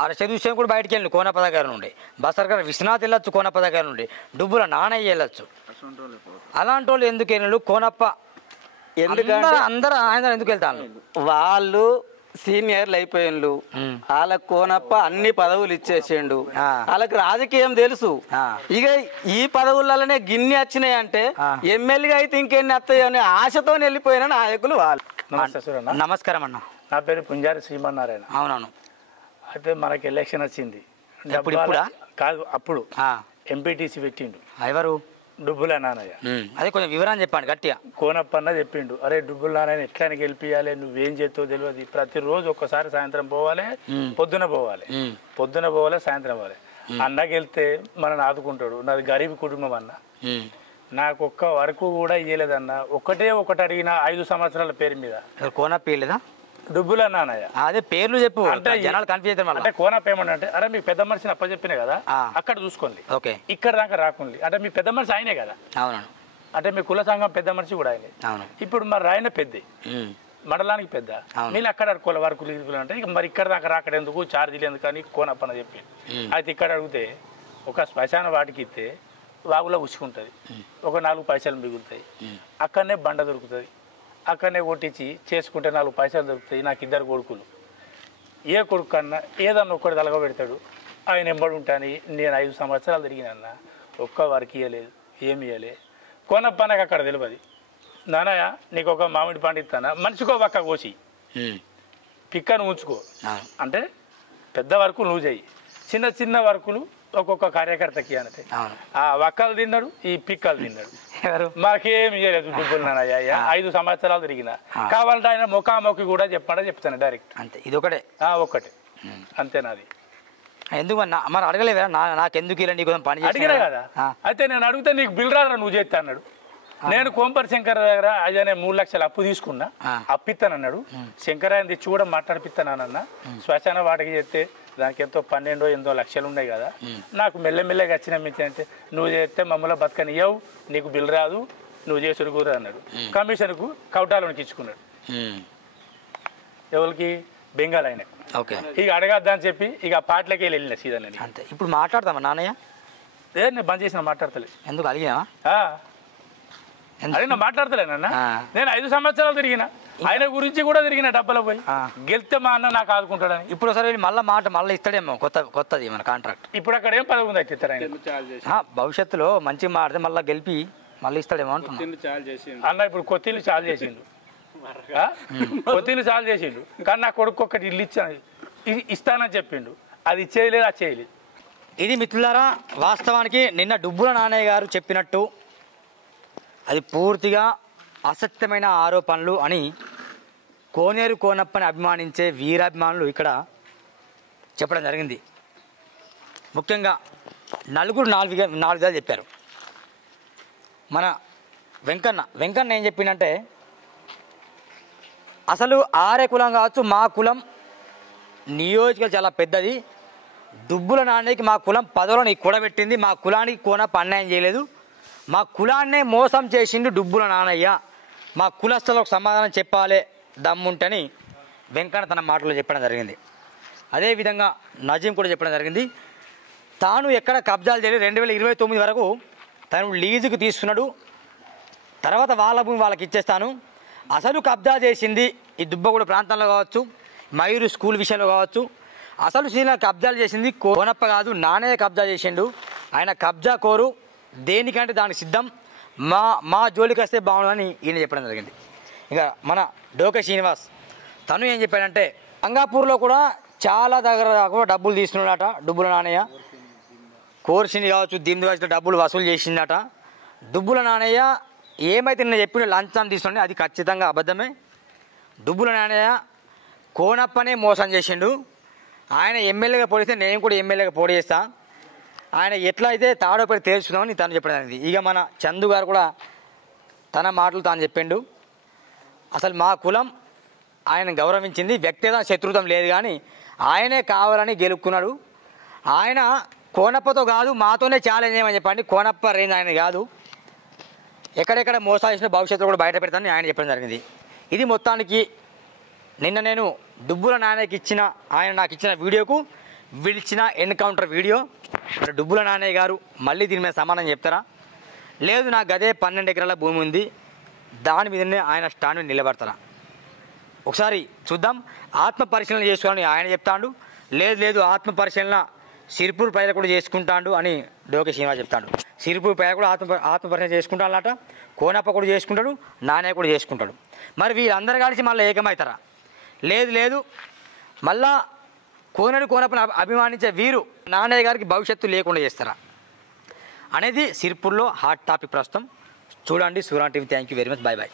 ఆ చదువు కూడా బయటికి వెళ్ళి కోనప్ప దగ్గర నుండి, బసర్ గారు విశ్వనాథ్ వెళ్ళొచ్చు, కోనప్ప దగ్గర నుండి డుబ్బుల నాణయ్య వెళ్ళొచ్చు. అలాంటి వాళ్ళు ఎందుకు వెళ్ళాడు కోనప్ప? ఎందుకంటే అందరూ ఆయన ఎందుకు వెళ్తాను? వాళ్ళు సీనియర్లు అయిపోయిండు, వాళ్ళకు కోనప్ప అన్ని పదవులు ఇచ్చేసిండు, వాళ్ళకి రాజకీయం తెలుసు. ఇక ఈ పదవులనే గిన్ని వచ్చినాయి అంటే ఎమ్మెల్యేగా అయితే ఇంకెన్ని వస్తాయి అనే ఆశతో వెళ్ళిపోయిన నాయకులు వాళ్ళు. నమస్కారం అన్న, నా పేరు పుంజారి శ్రీమన్నారాయణ. అవునవును. అయితే మనకి ఎలక్షన్ వచ్చింది కాదు, అప్పుడు ఎంపీటీసీ పెట్టిండు. ఎవరు? డుబ్బుల నానయ్య అదే కొంచెం వివరాన్ని చెప్పండి గట్టిగా. కోనప్పన్న చెప్పిండు, అరే డుబ్బుల నానయ్యని ఎట్లా గెలిపియాలి, నువ్వేం చేస్తావు తెలియదు, ప్రతిరోజు ఒక్కసారి సాయంత్రం పోవాలి, పొద్దున పోవాలి, సాయంత్రం పోవాలి. అన్నకి వెళ్తే మనని ఆదుకుంటాడు. నాది గరీబ్ కుటుంబం అన్న, నాకు ఒక్క వరకు కూడా ఇయ్యలేదన్న. ఒకటి అడిగిన 5 సంవత్సరాల పేరు మీద. కోనప్ప లేదా డుబ్బుల నానయ్య? అదే పేర్లు చెప్పు, అంటే జనాలు కన్ఫ్యూజ్ అవుతారు. అంటే కోనప్ప ఏమన్నా అరే మీ పెద్ద మనిషిని అప్పచెప్పిన కదా, అక్కడ చూసుకోండి, ఓకే ఇక్కడ దాకా రాకుంది. అంటే మీ పెద్ద మనిషి ఆయనే కదా. అవును. అంటే మీ కుల సంఘం పెద్ద మనిషి కూడా ఆయనే. అవును. ఇప్పుడు మరి ఆయన పెద్ద, మండలానికి పెద్ద, నేను అక్కడ కుల వరకు అంటే ఇక మరి ఇక్కడ దాకా రాకడ ఎందుకు, ఛార్జీలు ఎందుకు అని కోనప్పన చెప్పి. అయితే ఇక్కడ అడిగితే ఒక శ్మశాన వాటికి ఇస్తే వాగులో ఉసుకుంటుంది, ఒక 4 పైసలు మిగులుతాయి, అక్కడనే బండ దొరుకుతుంది, అక్కడనే కొట్టించి చేసుకుంటే 4 పైసలు దొరుకుతాయి. నాకు 2 కొడుకులు, ఏ కొడుకు కన్నా ఏదన్నా ఒక్కటి తలగబెడతాడు, ఆయన ఎంబడి ఉంటాను. నేను 5 సంవత్సరాలు తిరిగినన్న, ఒక్క వరకు ఇవ్వలేదు, ఏమి ఇవ్వలే. కోనప్ప నాకు అక్కడ తెలియదు. నానయ్య నీకు ఒక మామిడి పండు ఇస్తానా, మనిషికో పక్క కోసి పిక్కను ఉంచుకో అంటే పెద్ద వర్కులు నువ్వు చెయ్యి, చిన్న చిన్న వర్కులు ఒక్కొక్క కార్యకర్తకి అంటే. ఆ వక్కలు తిన్నాడు, ఈ పిక్కలు తిన్నాడు, మాకేం ఇయ్యలేదు డుబ్బులు నానయ్య. 5 సంవత్సరాలు తిరిగిన, కావాలంటే ఆయన ముఖాముఖి కూడా చెప్తాను డైరెక్ట్. అంతే, ఇది ఒకటే అంతేనాది. ఎందుకు మరి అడగలేదా నాకెందుకు ఇలా నీకు పని అడిగినా కదా. అయితే నేను అడిగితే నీకు బిల్ రారా నువ్వు చేస్తా అన్నాడు. నేను కోంపర్ శంకర్ దగ్గర అదే 3 లక్షలు అప్పు తీసుకున్నా, అప్పిస్తానన్నాడు. శంకరాయని తెచ్చి కూడా మాట్లాడిపిస్తానన్న. శ్మశాన వాటికి చెప్తే దానికి ఎంతో 12-8 లక్షలు ఉన్నాయి కదా, నాకు మెల్లమెల్లగా వచ్చిన మించి అంటే నువ్వు చేస్తే మమ్మల్ని బతకనియ్యవు, నీకు బిల్ రాదు, నువ్వు చేసుడు కూర అన్నాడు. కమిషన్కు కౌటాలోనికి ఇచ్చుకున్నాడు. ఎవరికి? బెంగాల్ ఆయన. ఇక అడగద్దని చెప్పి ఇక పాటలకి వెళ్ళిన సీజన్. అంతే. ఇప్పుడు మాట్లాడతామా నాన్నయ్య? నేను బంద్ చేసిన, మాట్లాడతలే. ఎందుకు అడిగినా? అదే నా మాట్లాడతలేనన్న. నేను 5 సంవత్సరాలు తిరిగిన, ఆయన గురించి కూడా తిరిగిన, డబ్బులు పోయి గెలిస్తే మా అన్న నాకు ఆదుకుంటాడని. ఇప్పుడు ఒకసారి మళ్ళీ ఇస్తాడేమో కొత్తది మన కాంట్రాక్ట్. ఇప్పుడు అక్కడ ఏం పదవి ఉంది ఇస్తారు ఆయన. భవిష్యత్తులో మంచిగా మాడితే మళ్ళీ గెలిపి మళ్ళీ ఇస్తాడేమో అంటున్నా అన్న. ఇప్పుడు కొత్తిల్లు చాలు చేసిండు, కొత్తిల్లు చాలు చేసిండు, కానీ నా కొడుకు ఒక్కటి ఇల్లు ఇస్తానని చెప్పిండు, అది ఇచ్చేయలేదు, అది చేయలేదు. ఇది మిత్రులారా, వాస్తవానికి నిన్న డుబ్బుల నానయ్య గారు చెప్పినట్టు అది పూర్తిగా అసత్యమైన ఆరోపణలు అని కోనేరు కోనప్పని అభిమానించే వీరాభిమానులు ఇక్కడ చెప్పడం జరిగింది. ముఖ్యంగా నలుగురు నాలుగు చెప్పారు. మన వెంకన్న ఏం చెప్పిందంటే, అసలు ఆరే కులం కావచ్చు, మా కులం నియోజకవర్గం చాలా పెద్దది, డుబ్బుల నాన్నకి మా కులం పదవులను కూడబెట్టింది, మా కులానికి కోనప్ప అన్యాయం చేయలేదు, మా కులాన్నే మోసం చేసిండు డుబ్బుల నానయ్య, మా కులస్తులకు సమాధానం చెప్పాలి దమ్ముంటని వెంకన్న తన మాటలో చెప్పడం జరిగింది. అదేవిధంగా నజీం కూడా చెప్పడం జరిగింది, తాను ఎక్కడ కబ్జాలు చేయలేదు, 2029 వరకు తను లీజుకు తీసుకున్నాడు, తర్వాత వాళ్ళ భూమి వాళ్ళకి ఇచ్చేస్తాను, అసలు కబ్జా చేసింది ఈ దుబ్బగూడ ప్రాంతంలో కావచ్చు, మయూరు స్కూల్ విషయంలో కావచ్చు, అసలు సీనియర్ కబ్జాలు చేసింది కోనప్ప కాదు, నానయ్య కబ్జా చేసిండు, ఆయన కబ్జా కోరు, దేనికంటే దానికి సిద్ధం, మా జోలికి వస్తే బాగుందని ఈయన చెప్పడం జరిగింది. ఇంకా మన డోకే శ్రీనివాస్ తను ఏం చెప్పాడంటే, అంగాపూర్లో కూడా చాలా దగ్గర కూడా డబ్బులు తీసుకున్నాడట డుబ్బుల నానయ్య, కోర్సిని కావచ్చు దీని కావచ్చు డబ్బులు వసూలు చేసిందట. డుబ్బుల నానయ్య ఏమైతే నిన్న చెప్పిన లంచాన్ని తీసుకుని అది ఖచ్చితంగా అబద్ధమే. డుబ్బుల నానయ్య కోనప్పనే మోసం చేసిండు, ఆయన ఎమ్మెల్యేగా పోడిస్తే నేను కూడా ఎమ్మెల్యేగా పోటీ చేస్తా, ఆయన ఎట్లా అయితే తాడో పెట్టి తేల్చుకుందామని తను చెప్పడం జరిగింది. ఇక మన చందు గారు కూడా తన మాటలు తాను చెప్పిండు, అసలు మా కులం ఆయన గౌరవించింది, వ్యక్తిగత శత్రుత్వం లేదు, కానీ ఆయనే కావాలని గెలుపుకున్నాడు, ఆయన కోనప్పతో కాదు మాతోనే ఛాలెంజ్ చేయమని చెప్పండి, కోనప్ప రేంజ్ ఆయన కాదు, ఎక్కడెక్కడ మోసాలు చేసిన భవిష్యత్తులో కూడా బయట పెడతానని ఆయన చెప్పడం జరిగింది. ఇది మొత్తానికి నిన్న నేను డుబ్బుల నాన్నకి నాకు ఇచ్చిన వీడియోకు విడిచిన ఎన్కౌంటర్ వీడియో. మరి డుబ్బుల నాన్నయ్య గారు మళ్ళీ దీని మీద సమాధానం చెప్తారా, లేదు నాకు గదే 12 ఎకరాల భూమి ఉంది దాని మీదనే ఆయన స్టాండ్ నిలబడతారా, ఒకసారి చూద్దాం. ఆత్మ పరిశీలన చేసుకోవాలని ఆయన చెప్తాడు, లేదు ఆత్మ సిరిపూర్ ప్రజలు కూడా చేసుకుంటాడు అని డోకే శ్రీనివాస్ చెప్తాడు. సిరిపూర్ ప్రజలు కూడా ఆత్మ పరిశీలన చేసుకుంటాడట, కోనప్ప కూడా చేసుకుంటాడు, నానయ్య కూడా చేసుకుంటాడు. మరి వీళ్ళందరూ కలిసి మళ్ళీ ఏకమవుతారా, లేదు మళ్ళా కోనప్పని అభిమానించే వీరు నానయ్య గారికి భవిష్యత్తు లేకుండా చేస్తారా అనేది సిర్పూర్లో హాట్ టాపిక్ ప్రస్తుతం. చూడండి Surya TV. Thank you very much. Bye bye.